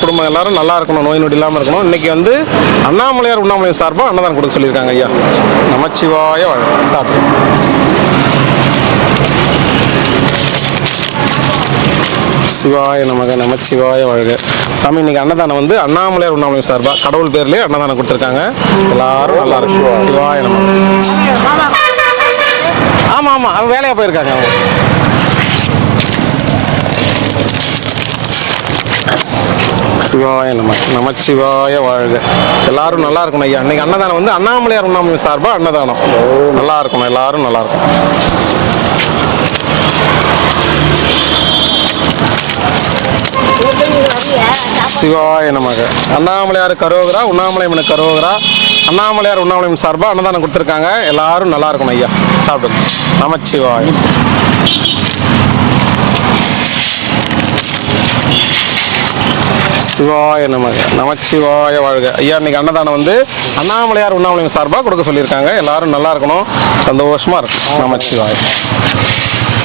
குடும்பம் எல்லாரும் நல்லா இருக்கணும், நோய் நொடி இல்லாமல் இருக்கணும். இன்னைக்கு வந்து அண்ணாமலையார் உண்ணாமலையின் சார்பாக அன்னதானம் கொடுக்க சொல்லியிருக்காங்க ஐயா. நமச்சிவாய சாப்பிட்டு சிவாய நமக நமச்சிவாய வாழ்க. சாமி இன்னைக்கு அன்னதானம் வந்து அண்ணாமலையார் உண்ணாமலை சார்பா கடவுள் பேர்லயே அன்னதானம் கொடுத்துருக்காங்க. எல்லாரும் நல்லா இருக்கும். சிவாய நமக. ஆமா ஆமா அவங்க வேலையா போயிருக்காங்க. அவங்க சிவாய நம நமச்சிவாய வாழ்க. எல்லாரும் நல்லா இருக்கணும் ஐயா. இன்னைக்கு அன்னதானம் வந்து அண்ணாமலையார் உண்ணாமலை சார்பா அன்னதானம். நல்லா இருக்கணும், எல்லாரும் நல்லா இருக்கும். சிவாய நமக. அண்ணாமலையார் கரோகரா, உண்ணாமலையம்மன் கரோகரா. அண்ணாமலையார் உண்ணாமலையம்மன் சார்பாக அன்னதானம் கொடுத்துருக்காங்க. எல்லாரும் நல்லா இருக்கணும் ஐயா. சாப்பிடுங்க. நமச்சிவாய. சிவாய நமக நமச்சிவாய வாழ்க. ஐயா இன்னைக்கு அன்னதானம் வந்து அண்ணாமலையார் உண்ணாமலையம்மன் சார்பாக கொடுக்க சொல்லியிருக்காங்க. எல்லாரும் நல்லா இருக்கணும், சந்தோஷமா இருக்கும். நமச்சிவாய.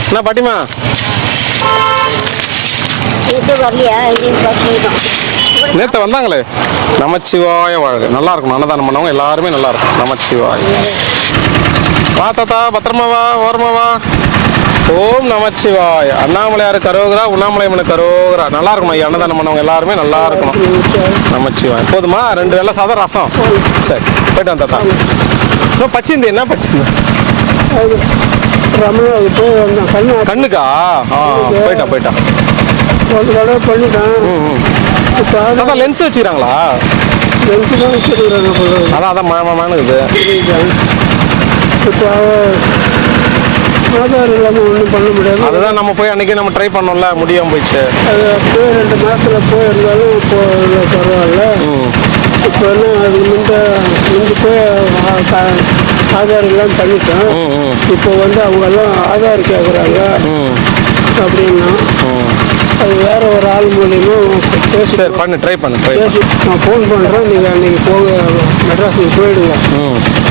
என்ன பாட்டிமா? நேற்று வந்தாங்களே. நமச்சிவாய வாழ்க. நல்லா இருக்கணும். அன்னதானம் பண்ணவங்க எல்லாருமே நல்லா இருக்கும். நமச்சிவாய. வா தாத்தா, பத்திரமா வா, ஓரமா வா. ஓம் நமச்சிவாய. அண்ணாமலையார் கரோகரா, உண்ணாமலையம்மன் கரோகரா. நல்லா இருக்கணும் ஐயா. அன்னதானம் பண்ணவங்க எல்லாருமே நல்லா இருக்கணும். நமச்சிவாய. போதுமா? 2 வெள்ளை சாதம், ரசம். சரி போயிட்டு வா தாத்தா. இன்னும் பச்சிந்து என்ன பச்சிந்து? கண்ணுக்கா? போயிட்டான் போயிட்டான். ஒரு தடவை பண்ணிட்டேன். அதான் லென்ஸ் வச்சுக்கிறாங்களா? லென்ஸு தான் வச்சுருக்குறாங்க. அதான் மாமானுக்குது. இப்போ ஆதார் இல்லாமல் ஒன்றும் பண்ண முடியாது. அதுதான் நம்ம போய் அன்றைக்கி நம்ம ட்ரை பண்ணோம்ல, முடியாமல் போயிடுச்சு. அது அப்படியே 2 மாதத்தில் போயிருந்தாலும் இப்போ பரவாயில்ல. இப்போ என்ன அதுக்கு முந்தி போய் ஆதார் எல்லாம் பண்ணிட்டேன். இப்போ வந்து அவங்கெல்லாம் ஆதார் கேட்குறாங்க அப்படின்னா அது வேற ஒரு ஆள் மூலியமாக பேசி. சரி பண்ணு, ட்ரை பண்ணு. பேசி நான் ஃபோன் பண்ணுறேன். நீங்கள் அன்றைக்கி மெட்ராஸுக்கு போயிடுங்க.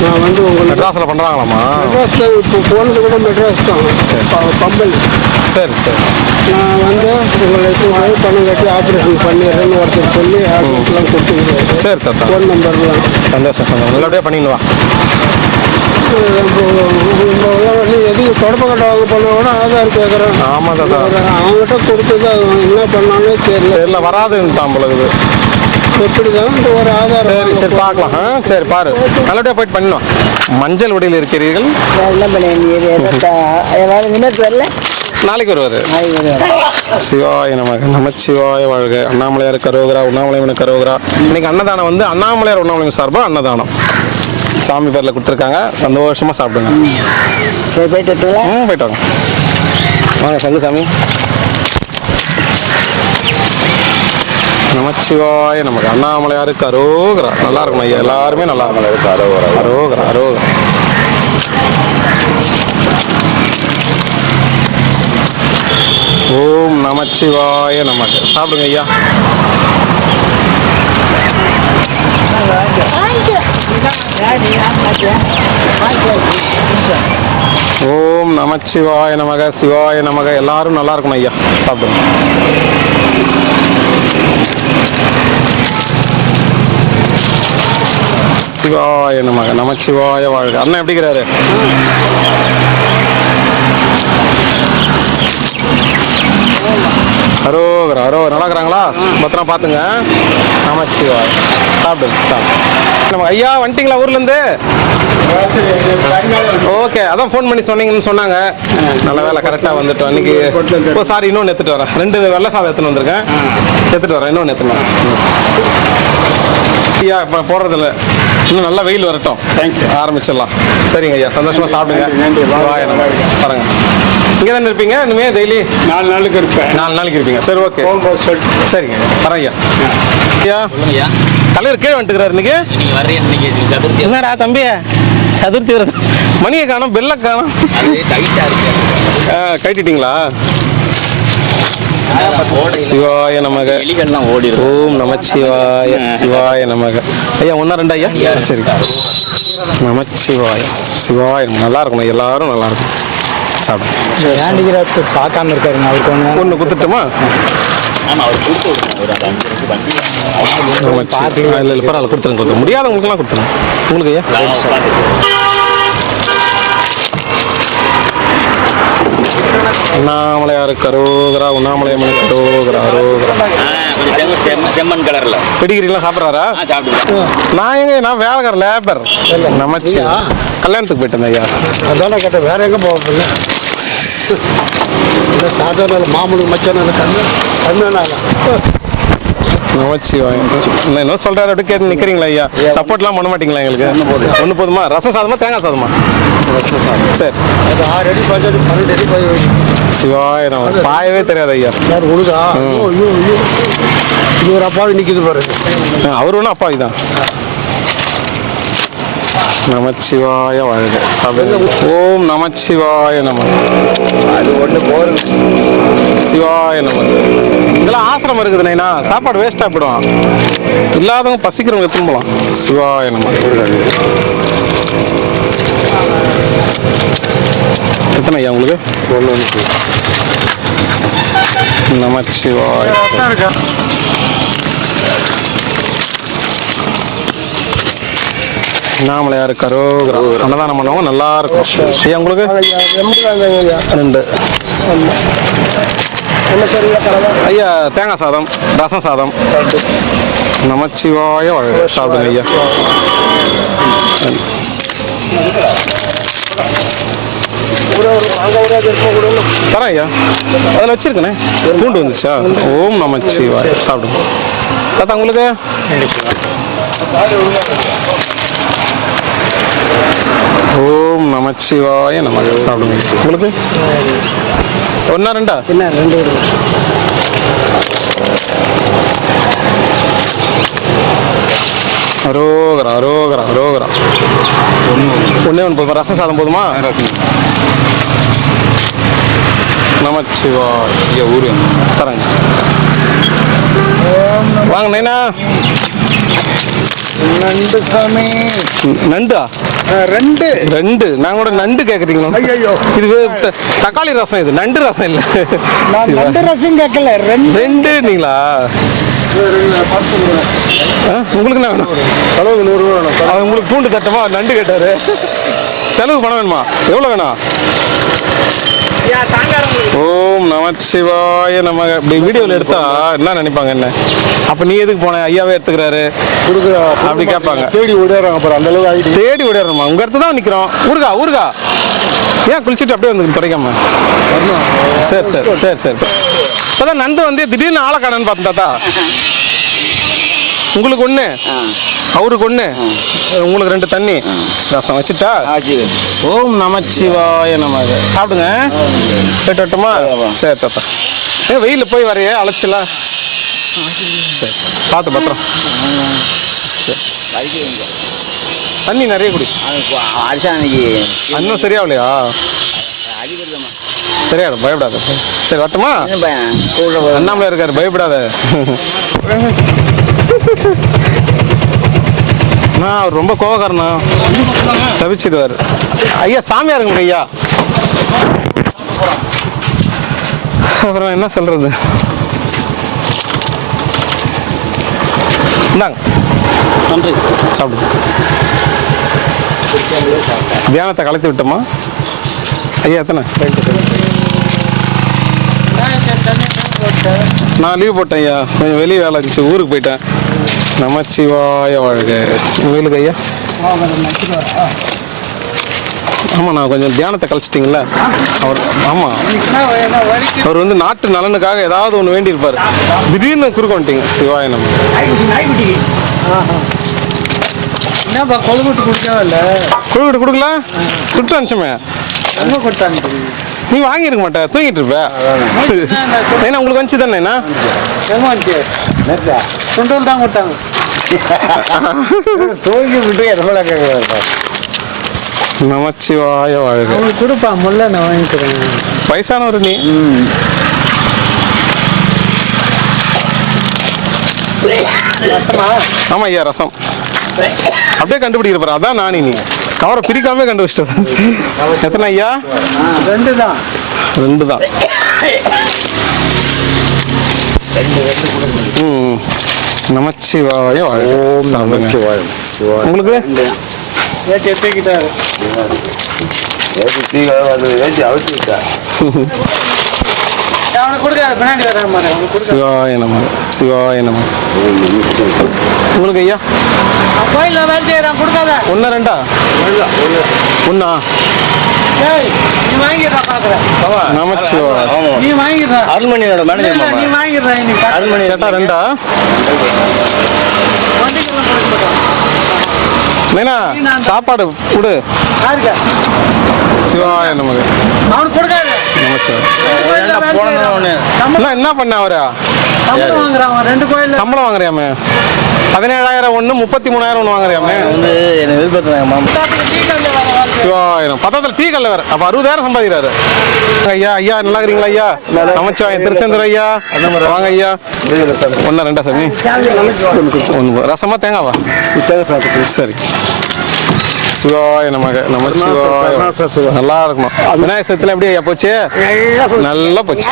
நான் வந்து உங்கள் மெட்ராஸில் பண்ணுறாங்களாம்மா? மெட்ராஸில் இப்போ போனது கூட மெட்ராஸ் தான், பம்பல். சரி சரி. நான் வந்து உங்களுக்கு பணம் கட்டி ஆப்ரேஷன் பண்ணிடுறேன்னு ஒருத்தர் சொல்லி ஆப்ரேஷன்லாம் கொடுத்துக்கிறேன். சரி தாத்தா. ஃபோன் நம்பர்லாம். சந்தோஷம் சந்தோஷம். நல்லபடியாக பண்ணிடுவா. வந்து எதுக்கு தொடப்ப கட்ட வாங்க போனால் கூட ஆதார் கேட்குறேன். ஆமாம் தாத்தா. அவங்ககிட்ட கொடுத்தது அது என்ன பண்ணாலே தெரியல. வராதுன்னு தான் பொழுது. எப்படி தான் இந்த ஒரு ஆதார். சரி சரி பார்க்கலாம். சரி பாரு, நல்லபடியாக போயிட்டு பண்ணிடுவோம். மஞ்சள் உடையில் இருக்கிறீர்கள். நாளைக்கு வருவார். சிவாய நமக நமச்சிவாய வாழ்க. அண்ணாமலையார் கரோகரா, உண்ணாமலையம்மன் கரோகரா. இன்னைக்கு அன்னதானம் வந்து அண்ணாமலையார் உண்ணாமலையம்மன் சார்பாக அன்னதானம் சாமி பேரில் கொடுத்துருக்காங்க. சந்தோஷமாக சாப்பிடுங்க. போயிட்டு வாங்க. வாங்க சங்கு சாமி. நமச்சிவாய நமக்கு. அண்ணாமலையாருக்கு அரோகரா. நல்லா இருக்கணும் ஐயா. எல்லாருமே நல்லா இருக்கணும். அரோகரா அரோகரா அரோகரா. ஓம் நமச்சிவாய நமக்கு. சாப்பிடுங்க ஐயா. ஓம் நமச்சிவாய நமக சிவாய நமக. எல்லாரும் நல்லா இருக்கணும் ஐயா. சாப்பிடுங்க. சிவாய நமக நமச்சிவாய வாழ்க. அண்ணன் எப்படிங்கிறாரு? அரோகரா அரோகரா. நல்லா இருக்கிறாங்களா? பத்திரம் பார்த்துங்க. நமச்சிவாய. சாப்பிடுங்க சாப்பிடு. நம்ம ஐயா வந்துட்டிங்களா ஊர்லேருந்து? ஓகே, அதான் ஃபோன் பண்ணி சொன்னீங்கன்னு சொன்னாங்க. நல்ல வேலை கரெக்டாக வந்துட்டோம் இன்னைக்கு. ஓ சாரி, இன்னொன்று எடுத்துகிட்டு வரேன். 2 வெள்ளை சாதம் எடுத்துன்னு வந்திருக்கேன். எடுத்துகிட்டு வரேன். இன்னொன்று எடுத்துன்னு வரேன். ஐயா இப்போ போடுறதில்ல, இன்னும் நல்லா வெயில் வரட்டும். தேங்க்யூ. ஆரம்பிச்சிடலாம். சரிங்க ஐயா, சந்தோஷமாக சாப்பிடுங்க. சிவாய நம்ம பாருங்க. இங்கே தானே இருப்பீங்க இனிமே? டெய்லி 4 நாளுக்கு இருப்பேன். 4 நாளைக்கு இருப்பீங்க. சரி ஓகே. போகும்போது சொல்லிட்டு. சரிங்க வரேன் ஐயா. ஐயா தலைவர் கீழே வந்துட்டுக்கிறாரு இன்னைக்கு. என்னடா தம்பி சதுர்த்தி வருது, மணியை காணும், பெல்லை காணும். கைட்டிட்டீங்களா? சிவாய நமக. ஓம் நமச்சிவாய. சிவாய நமக. ஐயா 1 2 ஐயா. சரி. நமச்சிவாய. சிவாய. நல்லா இருக்கணும், எல்லாரும் நல்லா இருக்கும். சாப்பிடும். ஹேண்டிகிராஃப்ட் பார்க்காம இருக்காருங்க, அவருக்கு ஒன்று குத்துட்டுமா? இல்லை பரவாயில்ல, கொடுத்துருங்க. முடியாதவங்களுக்குலாம் கொடுத்துருங்க. உங்களுக்கு ஐயா உண்ணாமலையார் கரோகரா. உண்ணாமலையம்மன் கரோகரா. செம்மண் கலர்ல பிடிக்கிறீங்களா? சாப்பிட்றாரா? நான் எங்க, நான் வேலைக்கார லேபர். நமச்சி கல்யாணத்துக்கு போயிட்டேன் ஐயா. அதான கேட்டேன், வேற எங்கே போகல. இல்லை சாதாரண மாமூலு மச்சான கண்ணனால நமச்சி என்ன சொல்றாரு அப்படி கேட்டு நிற்கிறீங்களா ஐயா? சப்போர்ட்லாம் பண்ண மாட்டீங்களா எங்களுக்கு? ஒன்று போதுமா? ரசம் சாதமா தேங்காய் சாதமா? சரி. அது 6 அடி 5 அடி 12 அடி பாய். சிவாய நம்ம பாயவே தெரியாது ஐயா. சார் உழுதா? ஐயோ இது ஒரு அப்பாவி நிற்கிது பாருங்க. அவர் ஒன்றும் அப்பாவி தான். நமச்சிவாய வாழ்க. ஓம் நமச்சிவாய நம. அது ஒன்று போருங்க. சிவாய நம. இதெல்லாம் ஆசிரமம் இருக்குது நைனா, சாப்பாடு வேஸ்ட்டாக போயிடும். இல்லாதவங்க பசிக்கிறவங்க எடுத்துன்னு போகலாம். சிவாய நம. எத்தனை ஐயா உங்களுக்கு? நமச்சிவாய. அண்ணாமலையார் கரோகரா. அன்னதானம் பண்ணுவாங்க, நல்லா இருக்கும். ஐயா உங்களுக்கு? 2. ஐயா தேங்காய் சாதம், ரசம் சாதம். நமச்சிவாய வாழ்க. சாப்பிடுங்க ஐயா. தரேன் ஐயா. அதில் வச்சிருக்கனே, பூண்டு வந்துச்சா? ஓம் நமச்சிவாய. சாப்பிடுங்க தாத்தா. உங்களுக்கு? ஓம் நமச்சிவாய நமக. சாப்பிடுங்க. உங்களுக்கு? 1 2 என்ன 2 அரோகரா. அரோகரா. அரோகரா. ஒன்றே போதுமா? ரசம் சாதம் போதுமா? நமச்சிவாய. ஊரு தரேங்க. வாங்க நைனா. நண்டு சாமி. நண்டா? 2. நான் கூட நண்டு கேட்குறீங்களா? ஐயோ, இது தக்காளி ரசம், இது நண்டு ரசம் இல்லை. நான் நண்டு ரசம் கேட்கல. 2ங்களா? உங்களுக்கு என்ன வேணும்? செலவுக்கு 100 ரூபா வேணும். அது உங்களுக்கு பூண்டு தட்டமா? நண்டு கேட்டாரு. செலவு பணம் வேணுமா? எவ்வளோ வேணும்? ஓம் நமச்சிவாய நம. இப்படி வீடியோவில் எடுத்தா என்ன நினைப்பாங்க? என்ன அப்போ நீ எதுக்கு போன? ஐயாவே எடுத்துக்கிறாரு அப்படி கேட்பாங்க. தேடி ஓடிறாங்க அப்புறம் அந்த அளவு ஆகிட்டு. தேடி ஓடிடுறோமா? உங்க இடத்து தான் நிற்கிறோம். ஊருகா ஏன் குளிச்சுட்டு அப்படியே வந்து துடைக்காம? சரி சரி சரி சரி. இப்போதான் நண்டு வந்து திடீர்னு ஆளக்கானன்னு பார்த்தேன் தாத்தா. உங்களுக்கு 1, அவருக்கு 1, உங்களுக்கு 2 தண்ணி ரசம் வச்சுட்டா? ஓம் நமச்சிவாய நமக. சாப்பிடுங்க. போயிட்டு வரட்டுமா? சரி தாத்தா. வெயிலில் போய் வரைய அழைச்சலாம். சரி பார்த்து பத்திரம். தண்ணி நிறைய குடி. இன்னும் சரியாகலையா? சரியாயிடும், பயப்படாத. சரி வரட்டுமா? அண்ணாமலை இருக்காரு, பயப்படாத. அவர் ரொம்ப கோவக்காரனா, சபிச்சிடுவார். ஐயா சாமியாருங்க ஐயா. அப்புறம் என்ன சொல்றது? இந்தாங்க நன்றி. சாப்பிடுங்க. தியானத்தை கலத்தி விட்டோமா ஐயா? எத்தனை? நான் லீவ் போட்டேன் ஐயா, கொஞ்சம் வெளியே வேலை இருந்துச்சு, ஊருக்கு போயிட்டேன். நமச்சிவாய வாழ்க. உங்களுக்கு ஐயா? ஆமாம், நான் கொஞ்சம் தியானத்தை கழிச்சிட்டிங்கள அவர். ஆமாம், அவர் வந்து நாட்டு நலனுக்காக ஏதாவது ஒன்று வேண்டியிருப்பார். திடீர்னு குறுக்க வந்துட்டீங்க. சிவாய நம்ம. என்னப்பா கொழுவிட்டு கொடுக்கவே இல்லை? கொழுவிட்டு கொடுக்கல, சுட்டு அனுப்பிச்சோமே. என்ன கொடுத்தாங்க? நீ வாங்கியிருக்க மாட்டேன், தூங்கிட்டு இருப்ப. ஏன்னா உங்களுக்கு வந்துச்சு தானே? சுண்டல் தான் கொடுத்தாங்க. தூங்கி விட்டு எவ்வளோ கேட்குறாரு. நமச்சிவாய வாழ்க. அவனுக்கு கொடுப்பா முல்லை நான் வாங்கிக்கிறேன். வயசானவர் நீ. ஆமா ஐயா ரசம் அப்படியே கண்டுபிடிக்கிறப்பாரு. அதான் நானி நீ கவரை பிரிக்காம கண்டுபிடிச்சிட்டு. எத்தனை ஐயா? 2 தான். 2 தான். நமச்சிவாய வாழ்க. நமச்சிவாய. உங்களுக்கு ஏற்றி எடுத்துக்கிட்டாரு. அவனுக்கு கொடுக்காது பின்னாடி வர மாதிரி. சிவாய நம சிவாய நம. உங்களுக்கு ஐயா? கோயிலில் வேலை செய்கிறான் கொடுக்காத. 1 2 1 ஏய் நீ வாங்கிடுறா பார்க்குறேன். நமச்சிவாய. நீ வாங்கிடுறா. அருள்மணியோட மேனேஜர் மாமா. நீ வாங்கிடுறா இன்னைக்கு. அருள்மணி சேட்டா 2 வண்டிக்கெல்லாம் கொடுக்க மாட்டோம். மேனா சாப்பாடு கொடு. யாருக்கா? சிவாய நமக்கு. அவனுக்கு கொடுக்காது. நமச்சிவாய. கோயிலில் வேலை செய்கிறான். அண்ணா, என்ன பண்ண அவரா? சம்பளம் வாங்குறான் அவன் 2 கோயிலில். சம்பளம் வாங்குறியாமே? 17,000 ஒன்று 33,000 ஒன்று வாங்குறியாமே? என்னை எதிர்பார்த்தாங்க மாமா. சிவாயிரம் பத்தத்தில் டீ கல்ல வேற. அப்போ 60,000 சம்பாதிக்கிறாரு. ஐயா ஐயா நல்லா இருக்கிறீங்களா ஐயா? நமச்சிவாயம் திருச்செந்தூர் ஐயா வாங்க ஐயா. 1 2 சாமி. 1 ரசமா தேங்காவா? சரி. சிவாய நமக நமச்சிவாய. நல்லா இருக்கணும். விநாயகர் சதுர்த்திலாம் எப்படி ஐயா போச்சு? நல்லா போச்சு.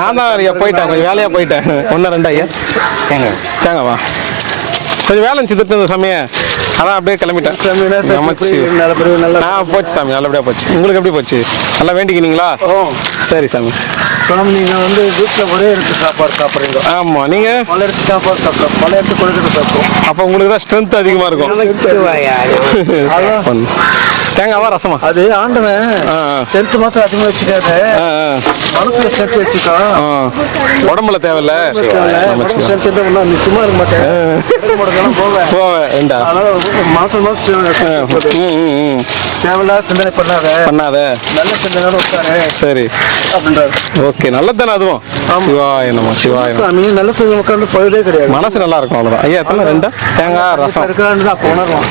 நான் தான் ஐயா போயிட்டேன், கொஞ்சம் வேலையா போயிட்டேன். 1 2 ஐயா தேங்காவா? கொஞ்சம் வேலை இருந்துச்சு திருச்செந்தூர் சாமி, அதான் அப்படியே கிளம்பிட்டேன். நான் போச்சு சாமி, நல்லபடியா போச்சு. உங்களுக்கு எப்படி போச்சு? நல்லா வேண்டிக்கினீங்களா? சரி சாமி. சாமி நீங்கள் வந்து வீட்டில் ஒரே இடத்து சாப்பாடு சாப்பிட்றீங்க. ஆமாம், நீங்கள் பல இடத்து சாப்பாடு சாப்பிட்றோம், பல இடத்து கொடுக்குறது சாப்பிட்றோம். அப்போ உங்களுக்கு தான் ஸ்ட்ரென்த் அதிகமாக இருக்கும். தேங்காவா ரசமா? அது ஆண்டவன் 10th மாத்திரம் அதிகமாக வச்சுக்காது, மனசுல ஸ்ட்ரென்த் வச்சுக்கோ. உடம்புல தேவையில்ல. ஸ்ட்ரென்த் இருந்தால் நீ சும்மா இருக்க மாட்டேன், போவேன் 2 அதனால மனசு தேவையில்லாத சிந்தனை பண்ணாத, நல்ல சிந்தனையோட உட்காரு. சரி அப்படின்றாரு. ஓகே, நல்லதானே அதுவும்? சிவாய நம்ம சிவாய. சாமி நல்ல சிந்தனை உட்காந்து பழுதே கிடையாது, மனசு நல்லா இருக்கும், அவ்வளோதான். ஐயா எத்தனை? 2 தேங்காய் ரசம் இருக்கிறான்னு தான் அப்போ உணர்வோம்.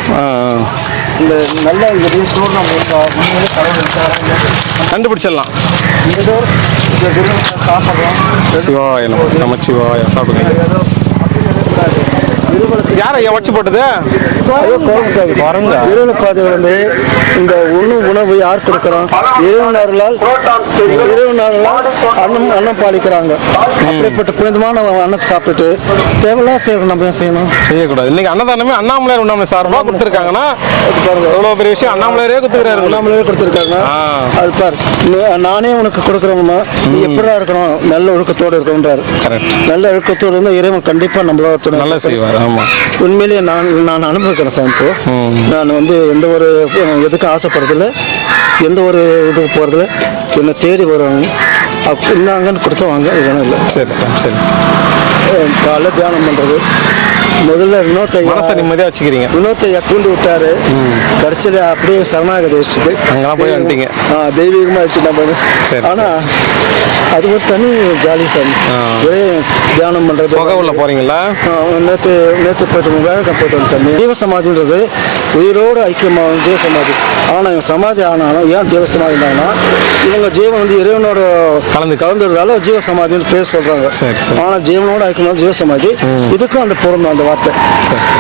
இந்த நல்ல இந்த ரீசோடு நம்ம உண்மையிலே கடவுள் இருக்காங்க கண்டுபிடிச்சிடலாம். ஏதோ இந்த குருவை சாப்பிட்றோம். சிவாய நம்ம நமச்சிவாய. சாப்பிடுங்க. யார் ஐயா உடச்சு போட்டது? இருள பாதைகள் வந்து இந்த உணவு யார் கொடுக்குறோம்? இறைவனர்களால் அன்னம் பாலிக்கிறாங்க. அப்படிப்பட்ட புனிதமான அன்னத்தை சாப்பிட்டுட்டு தேவையில்லாம் செய்யணும். நம்ம ஏன் செய்யணும்? செய்யக்கூடாது. இன்னைக்கு அன்னதானமே அண்ணாமலையார் உண்ணாமலை சார்பாக கொடுத்துருக்காங்கன்னா எவ்வளோ பெரிய விஷயம். அண்ணாமலையாரே கொடுத்துருக்காரு. அண்ணாமலையாரே கொடுத்துருக்காங்க. அது பார், நானே உனக்கு கொடுக்குறோம்மா, நீ எப்படா இருக்கணும்? நல்ல ஒழுக்கத்தோடு இருக்கணுன்றாரு. கரெக்ட். நல்ல ஒழுக்கத்தோடு இருந்தால் இறைவன் கண்டிப்பாக நம்மளோட நல்லா செய்வார். ஆமாம், உண்மையிலேயே நான் அனுபவிக்கிறேன் சார். இப்போ நான் வந்து எந்த ஒரு எதுக்கும் ஆசைப்படுறதில்ல, எந்த ஒரு இதுக்கு போகிறதில்ல. என்னை தேடி வருவாங்க, இன்னாங்கன்னு கொடுத்தா வாங்க, இதெல்லாம் இல்லை. சரி சார், சரி. காலைல தியானம் பண்ணுறது, முதல்ல மனசை நிம்மதியாக வச்சுக்கிறீங்க. வினோத்தை தூண்டி விட்டாரு, கடைசியில் அப்படியே சரணாகதி வச்சுட்டு அங்கெல்லாம் போய் வந்துட்டீங்க. தெய்வீகமாக வச்சு நம்ம. ஆனால் அது ஒரு தனி ஜாலி சார். ஒரே தியானம் பண்ணுறது. புகை உள்ள போகிறீங்களா? நேற்று போய்ட்டு வேலைக்கு போய்ட்டு வந்து சாமி. ஜீவ சமாதின்றது உயிரோடு ஐக்கியமாகும் ஜீவ சமாதி. ஆனால் இவங்க சமாதி ஆனாலும் ஏன் ஜீவ சமாதி ஆனா இவங்க ஜீவன் வந்து இறைவனோட கலந்துறதால ஜீவ சமாதின்னு பேர் சொல்கிறாங்க. ஆனால் ஜீவனோட ஐக்கியமாக ஜீவ சமாதி. இதுக்கும் அந்த பொருந்தும் அந்த வார்த்தை.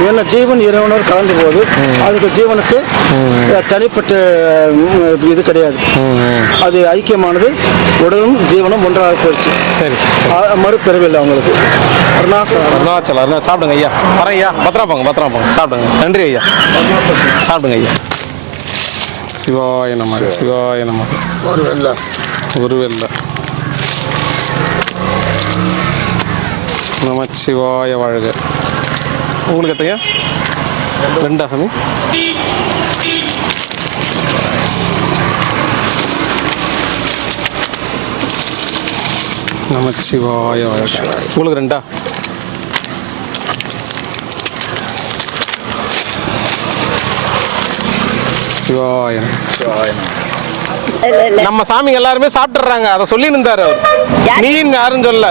ஏன்னா ஜீவன் இறைவனோடு கலந்து போகுது, அதுக்கு ஜீவனுக்கு தனிப்பட்ட இது கிடையாது. அது ஐக்கியமானது, உடலும் ஜீவனும் ஒன்றாக போயிடுச்சு. சரி, மறுபிறவில்லை அவங்களுக்கு. அருணாச்சலம் சாப்பிடுங்க ஐயா. வரேன் ஐயா. பத்திரமா போங்க. சாப்பிடுங்க. நன்றி ஐயா. சாப்பிடுங்க ஐயா. சிவாய நமக சிவாய நமக. ஒரு வெள்ள நமச்சிவாய வாழ்க. உங்களுக்கு எத்தையா? 2 சாமி. நமச்சிவாய வாழ்க. உங்களுக்கு 2. சிவாய. நம்ம சாமி எல்லாருமே சாப்பிட்டுறாங்க, அதை சொல்லி இருந்தாரு அவர். நீ யாருன்னு சொல்ல.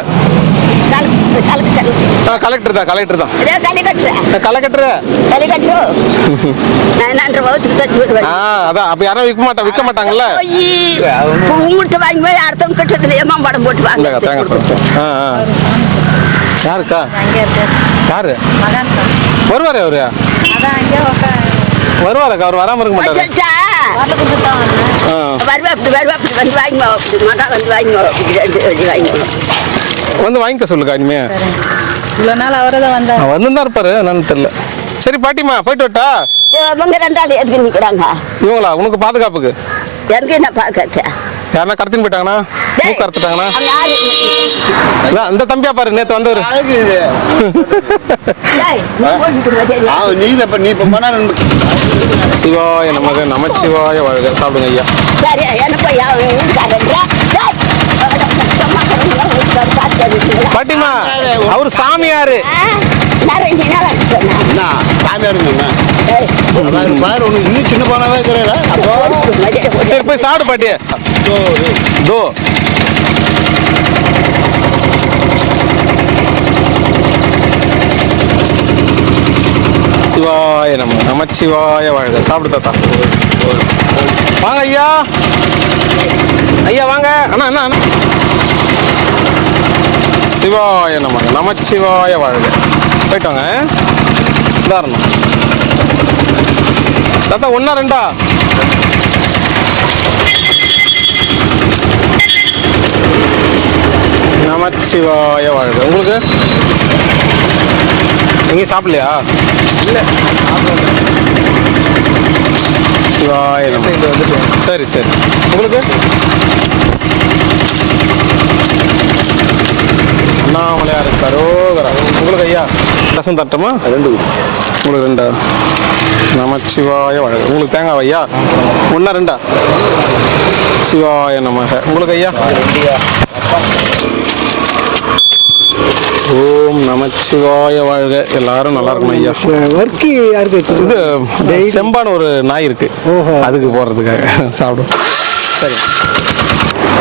கலெக்டர் தான் கலெக்டர் தான் களி கட்டுறேன் கலெக்டர் களி கட்டுறோம் நான் நன்ற வகுத்துக்கு தச்சு விடுவேன் அதான் அப்ப யாரும் விற்க மாட்டாங்கல்ல உங்கள்கிட்ட வாங்கி போய் அடுத்தவங்க கட்டத்துல ஏமாம் படம் போட்டு வாங்க தேங்காய் சார் யாருக்கா யாரு வருவாரு அவரு வருவாருக்கா அவர் வராம இருக்க மாட்டாரு வந்து வாங்கிக்க சொல்லுக்கா இனிமே இவ்வளோ நாள் அவரை தான் வந்தார் வந்து தான் இருப்பாரு என்னன்னு தெரியல சரி பாட்டிமா போயிட்டு வரட்டா இவங்க ரெண்டாள் எதுக்கு நிற்கிறாங்க இவங்களா உனக்கு பாதுகாப்புக்கு எனக்கு என்ன பார்க்க யாருன்னா கடத்தின்னு போயிட்டாங்கன்னா மூக்கு அறுத்துட்டாங்கன்னா இந்த தம்பியா பாரு நேத்து வந்தவர் சிவாய நமக நமச்சிவாய வாழ்க சாப்பிடுங்க ஐயா சரி பாட்டிமா அவர் சாமியாரு இன்னும் சின்ன போனாவே தெரியல சரி போய் சாப்பிடு பாட்டி தோ சிவாய நமச்சிவாய வாழ்க சாப்பிடு தாத்தா வாங்க ஐயா ஐயா வாங்க அண்ணா அண்ணா அண்ணா சிவாய நமச்சிவாய வாழ்க போயிட்டு வாங்க உதாரணம் தாத்தா ஒன்னா ரெண்டா நமச்சிவாய வாழ்க உங்களுக்கு எங்கேயும் சாப்பிடலையா இல்லை சிவாய நம சரி சரி உங்களுக்கு அண்ணாமலையார் கரோகரா உங்களுக்கு ஐயா ரசம் தட்டமா ரெண்டு உங்களுக்கு ரெண்டா நமச்சிவாய வாழ்க உங்களுக்கு தேங்காய் ஐயா ஒன்றா ரெண்டா சிவாய நமக உங்களுக்கு ஐயா ஓம் நமச்சிவாய வாழ்க எல்லாரும் நல்லா இருக்கணும் ஐயா ஒர்க்கு யாருக்கு இது செம்பான ஒரு நாய் இருக்கு அதுக்கு போடுறதுக்காக சாப்பிடும் சரி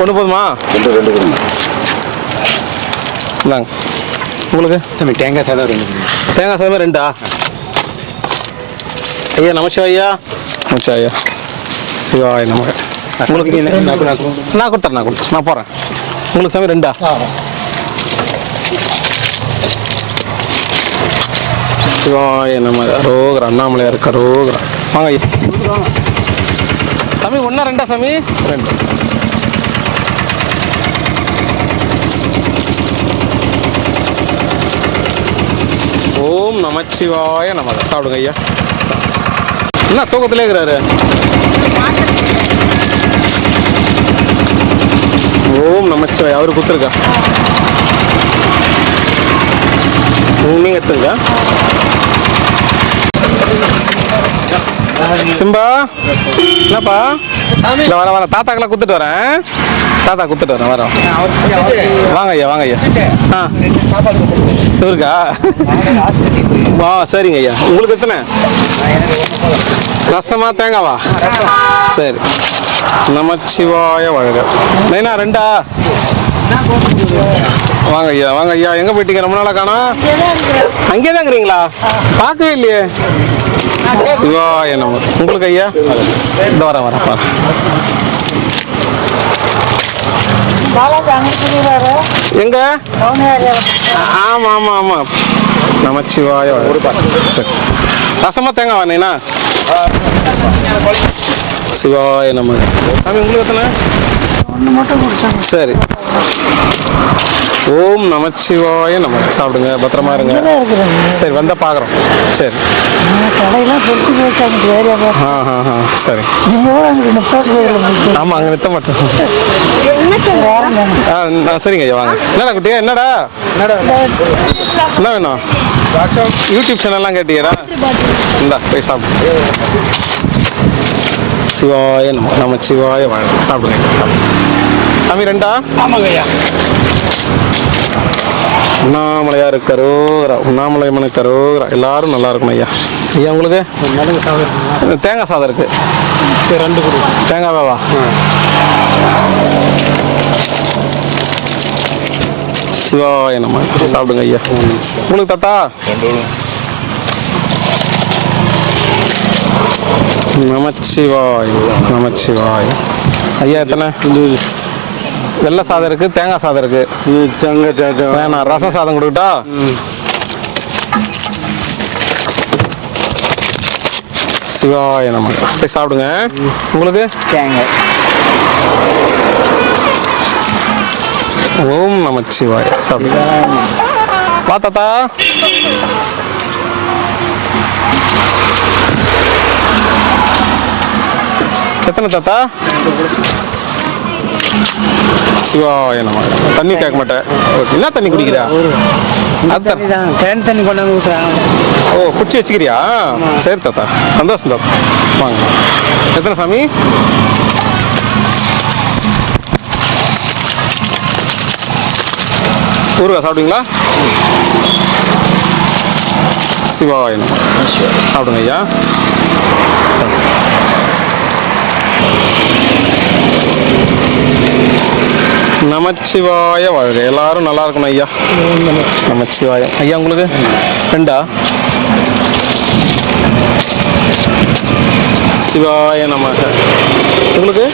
ஒன்று போதுமா ரெண்டு இந்தாங்க உங்களுக்கு தேங்காய் சாதம் தேங்காய் சாதம் ரெண்டா ஐயா நமச்சிவாயா நமச்சிவாயா சிவாய நமக உங்களுக்கு நான் கொடுத்துறேன் நான் போகிறேன் உங்களுக்கு சாமி ரெண்டா சிவாய நம அரோகரா அண்ணாமலையார் கரோகரா வாங்க ஐயா சாமி ஒன்றா ரெண்டா சாமி ரெண்டு ஓம் நமச்சிவாய நமக சாப்பிடுங்க ஐயா என்ன தூக்கத்திலே இருக்கிறாரு ஓம் நமச்சிவாய அவரு குத்துருக்கா நீங்க எடுத்துங்க சிம்பா என்னப்பா இல்லை வர தாத்தாக்கெல்லாம் குத்துட்டு வரேன் தாத்தா குத்துட்டு வரேன் வரோம் வாங்க ஐயா ஆ இவருக்கா வா சரிங்க ஐயா உங்களுக்கு எத்தனை ரசமா தேங்காவா சரி நமச்சிவாய வாழ்க நைனா ரெண்டா வாங்க ஐயா எங்க போயிட்டீங்க ரொம்ப நாளா காணோம் அங்கே தான் இருக்கிறீங்களா பார்க்கவே இல்லையே சிவாய நம உங்களுக்கு ஐயா இந்த வரப்பா எங்க ஆமா நமச்சிவாய சரி ரசமா தேங்காய் வாங்கினா சிவாய நம சாமி உங்களுக்கு எத்தனை சரி ஓம் நமச்சிவாய நம சாப்பிடுங்க பத்திரமா இருங்க சரி வந்தா பாக்குறோம் சரி சரி ஆமா அங்க நிறுத்த மாட்டோம் சரிங்க ஐயா வாங்க என்னடா குட்டியா என்னடா என்ன வேணும் யூடியூப் சேனல்லாம் கேட்டீரா இந்தா போய் சாப்பிடு சிவாய நமச்சிவாய வாழ்க சாப்பிடுங்க சாமி ரெண்டா ஆமாங்க ஐயா அண்ணாமலையார் கரோகரா அண்ணாமலை கரோகரா எல்லாரும் நல்லா இருக்கணும் ஐயா ஐயா உங்களுக்கு மிளகு சாதம் தேங்காய் சாதம் இருக்கு சரி ரெண்டு கொடு தேங்காய் வா சிவாய நம்ம சாப்பிடுங்க ஐயா. உங்களுக்கு தாத்தா? நமச்சிவாய் நமச்சிவாய். ஐயா எத்தனை? வெள்ளை சாதம் இருக்கு, தேங்காய் சாதம் இருக்கு. வேணாம், ரசம் சாதம் கொடுக்கட்டா? சிவாய நம்ம போய் சாப்பிடுங்க. உங்களுக்கு தேங்காய். ஓம் நமச்சிவாய் சாப்பிடுங்க. வா தாத்தா. எத்தனை தாத்தா? சிவாய நம்ம. தண்ணி கேட்க மாட்டேன். என்ன தண்ணி குடிக்கிறா? கேன் தண்ணி கொண்டு வந்து விட்டுறாங்க. ஓ, குச்சி வச்சுக்கிறியா? சரி தாத்தா, சந்தோஷம் தாத்தா. வாங்க. எத்தனை சாமி? ஊருக்கா சாப்பிடுவீங்களா? சிவாய நம்ம. சாப்பிடுங்க ஐயா. நமச்சிவாய வாழ்க. எல்லாரும் நல்லா இருக்கணும் ஐயா. நமச்சிவாயம். ஐயா உங்களுக்கு ரெண்டா? சிவாய நமக. உங்களுக்கு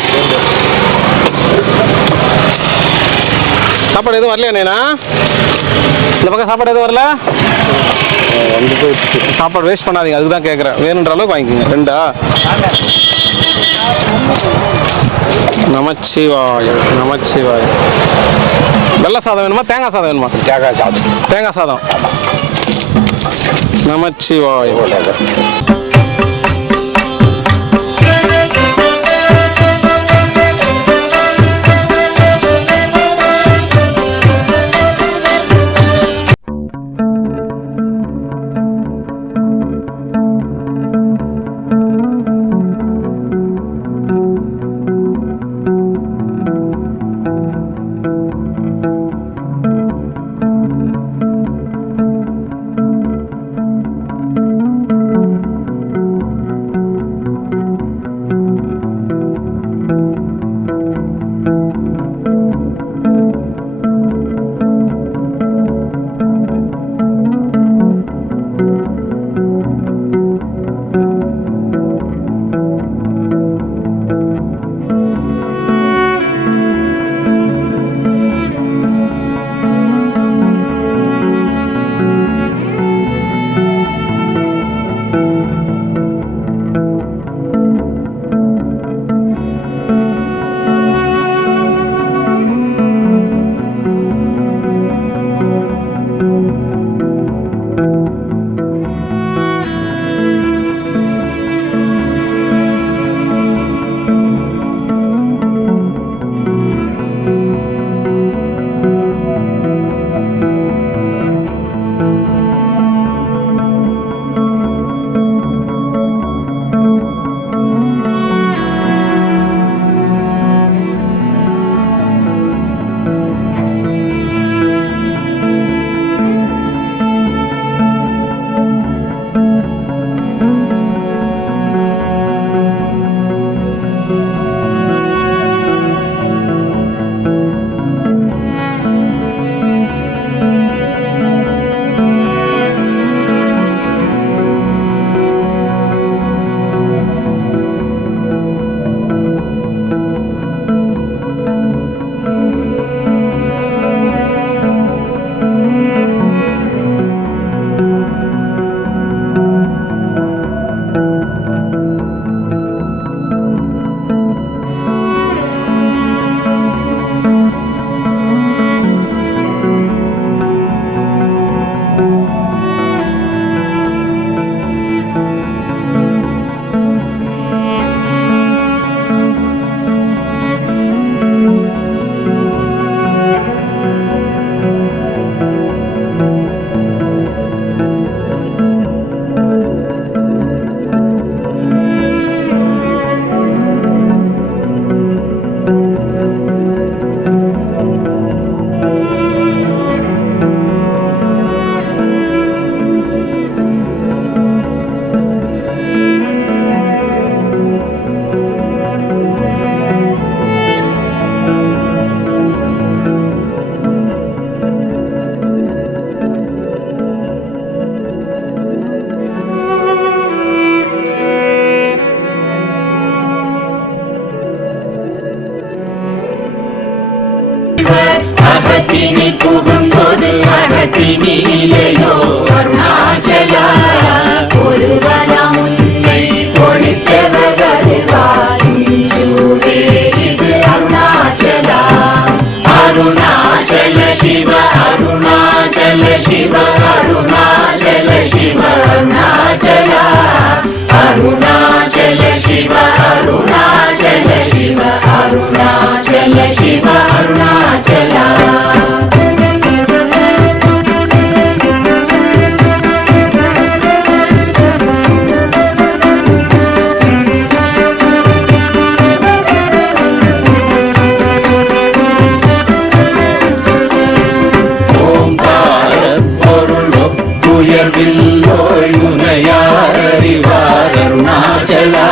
சாப்பாடு எதுவும் வரலையா நேனா? இந்த பக்கம் சாப்பாடு எதுவும் வரல? சாப்பாடு வேஸ்ட் பண்ணாதீங்க, அதுக்கு தான் கேட்குறேன். வேணுன்ற அளவுக்கு வாங்கிக்கோங்க. ரெண்டா? நமச்சிவாய நமச்சிவாய. வெள்ளை சாதம் வேணுமா, தேங்காய் சாதம் வேணுமா? தேங்காய் சாதம். தேங்காய் சாதம். நமச்சிவாய. பட்டினியிலையோ அருணாச்சலா ஒருவனம் உன்னை ஒழித்தவர் வருவார் சூரே இது அருணாச்சலா அருணாச்சல சிவ அருணாச்சல சிவ அருணாச்சல சிவ அருணாச்சலா அருணாச்சல சிவ அருணாச்சல சிவ அருணாச்சல சிவ அருணாச்சலா அருணாச்சலா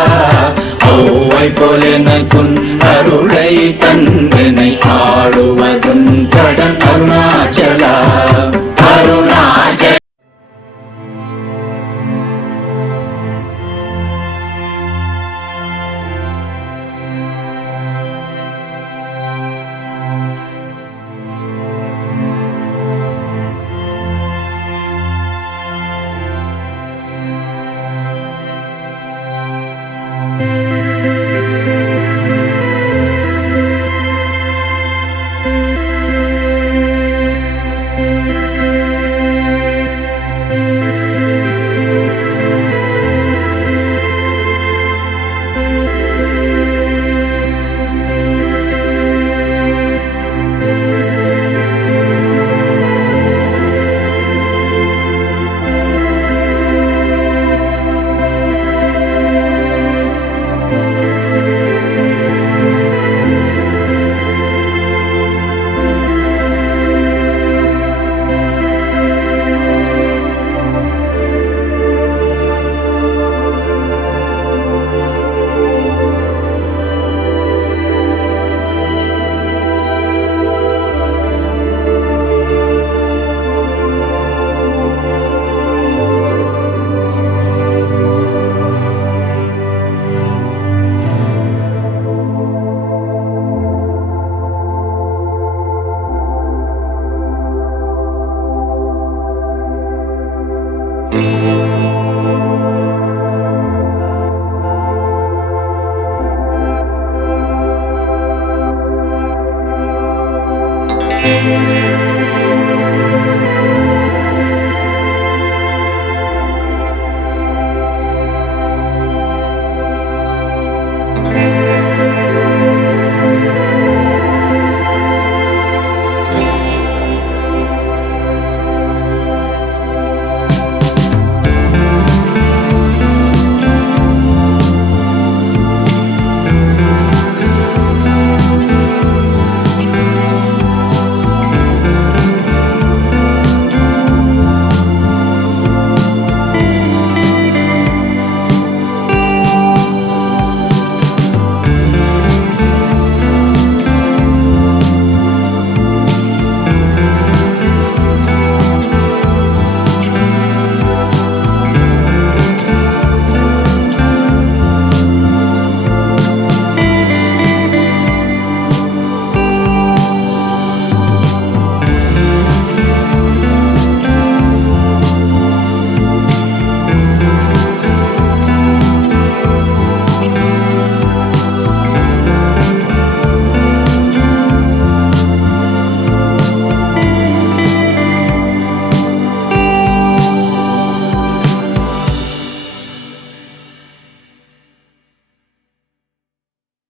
ஔவை போலெனக்குன் அருளை தந்தனை ஆளுவதும் கடன் அருணாச்சலா அருணாச்சல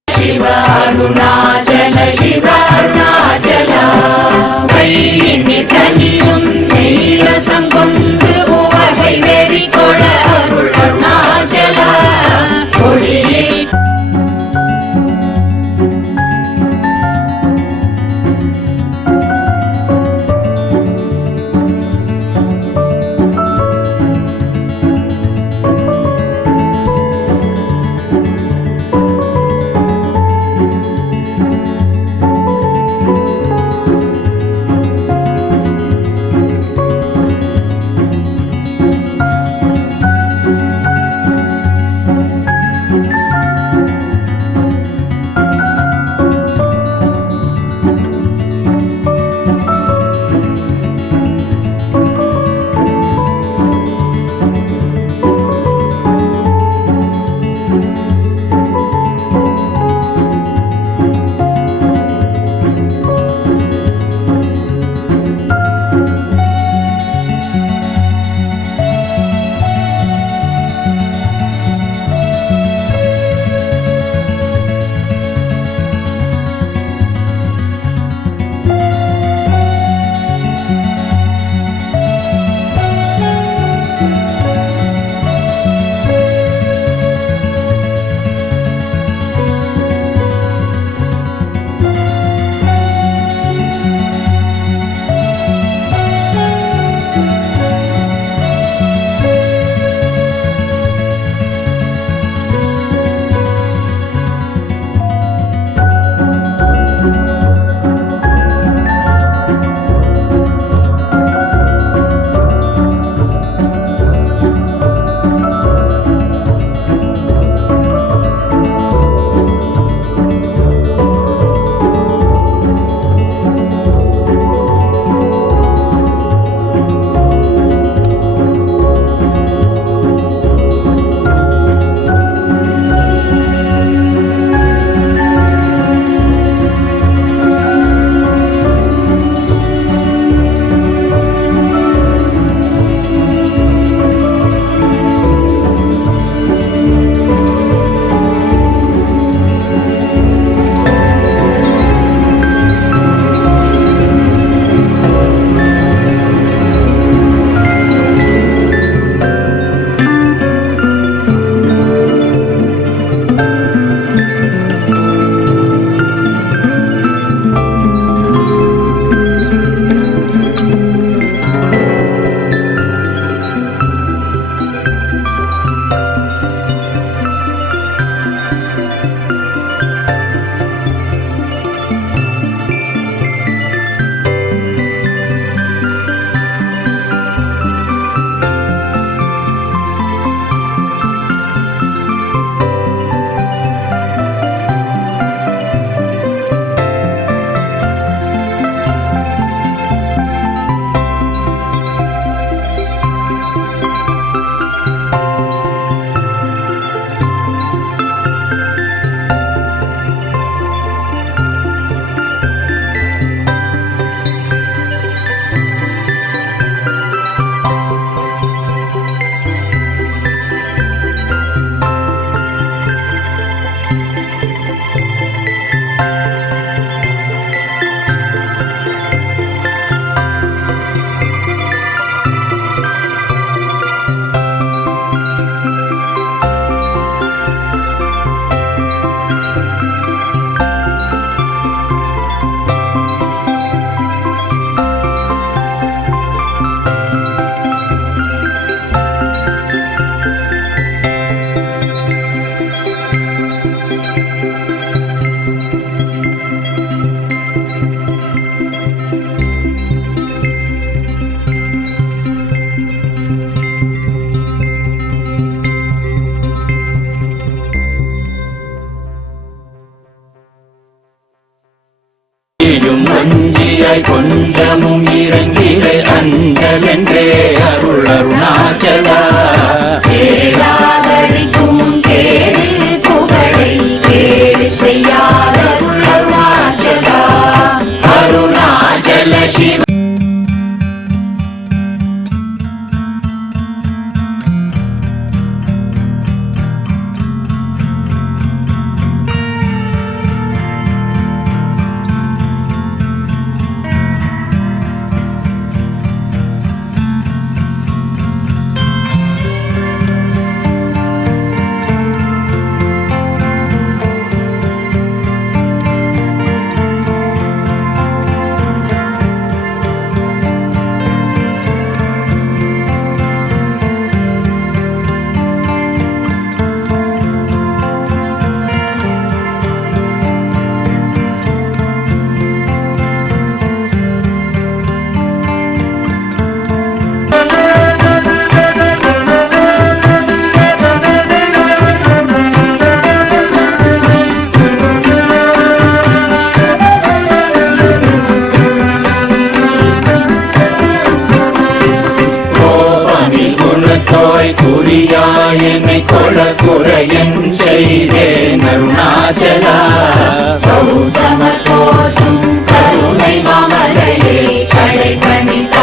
शिव अरुणाचल शिव अरुणाचल கையினிதனியும் நீரசம் கொண்டு உவகை வெறி கொட அருள் அருணாச்சல ஒளியே நித்தமும் இறங்கிலே அஞ்சலென்றே அருள் அருணாச்சலா கேளாதடிக்கும் கேடு புகழை கேடு செய்யாத அருள் அருணாச்சலா அருணாச்சல சிவ குறியாய் என்னை கொள குறையன் செய்தேன் அருணாச்சலா கௌதம தோற்றும் கருணை மாமலையே கடை கணித்த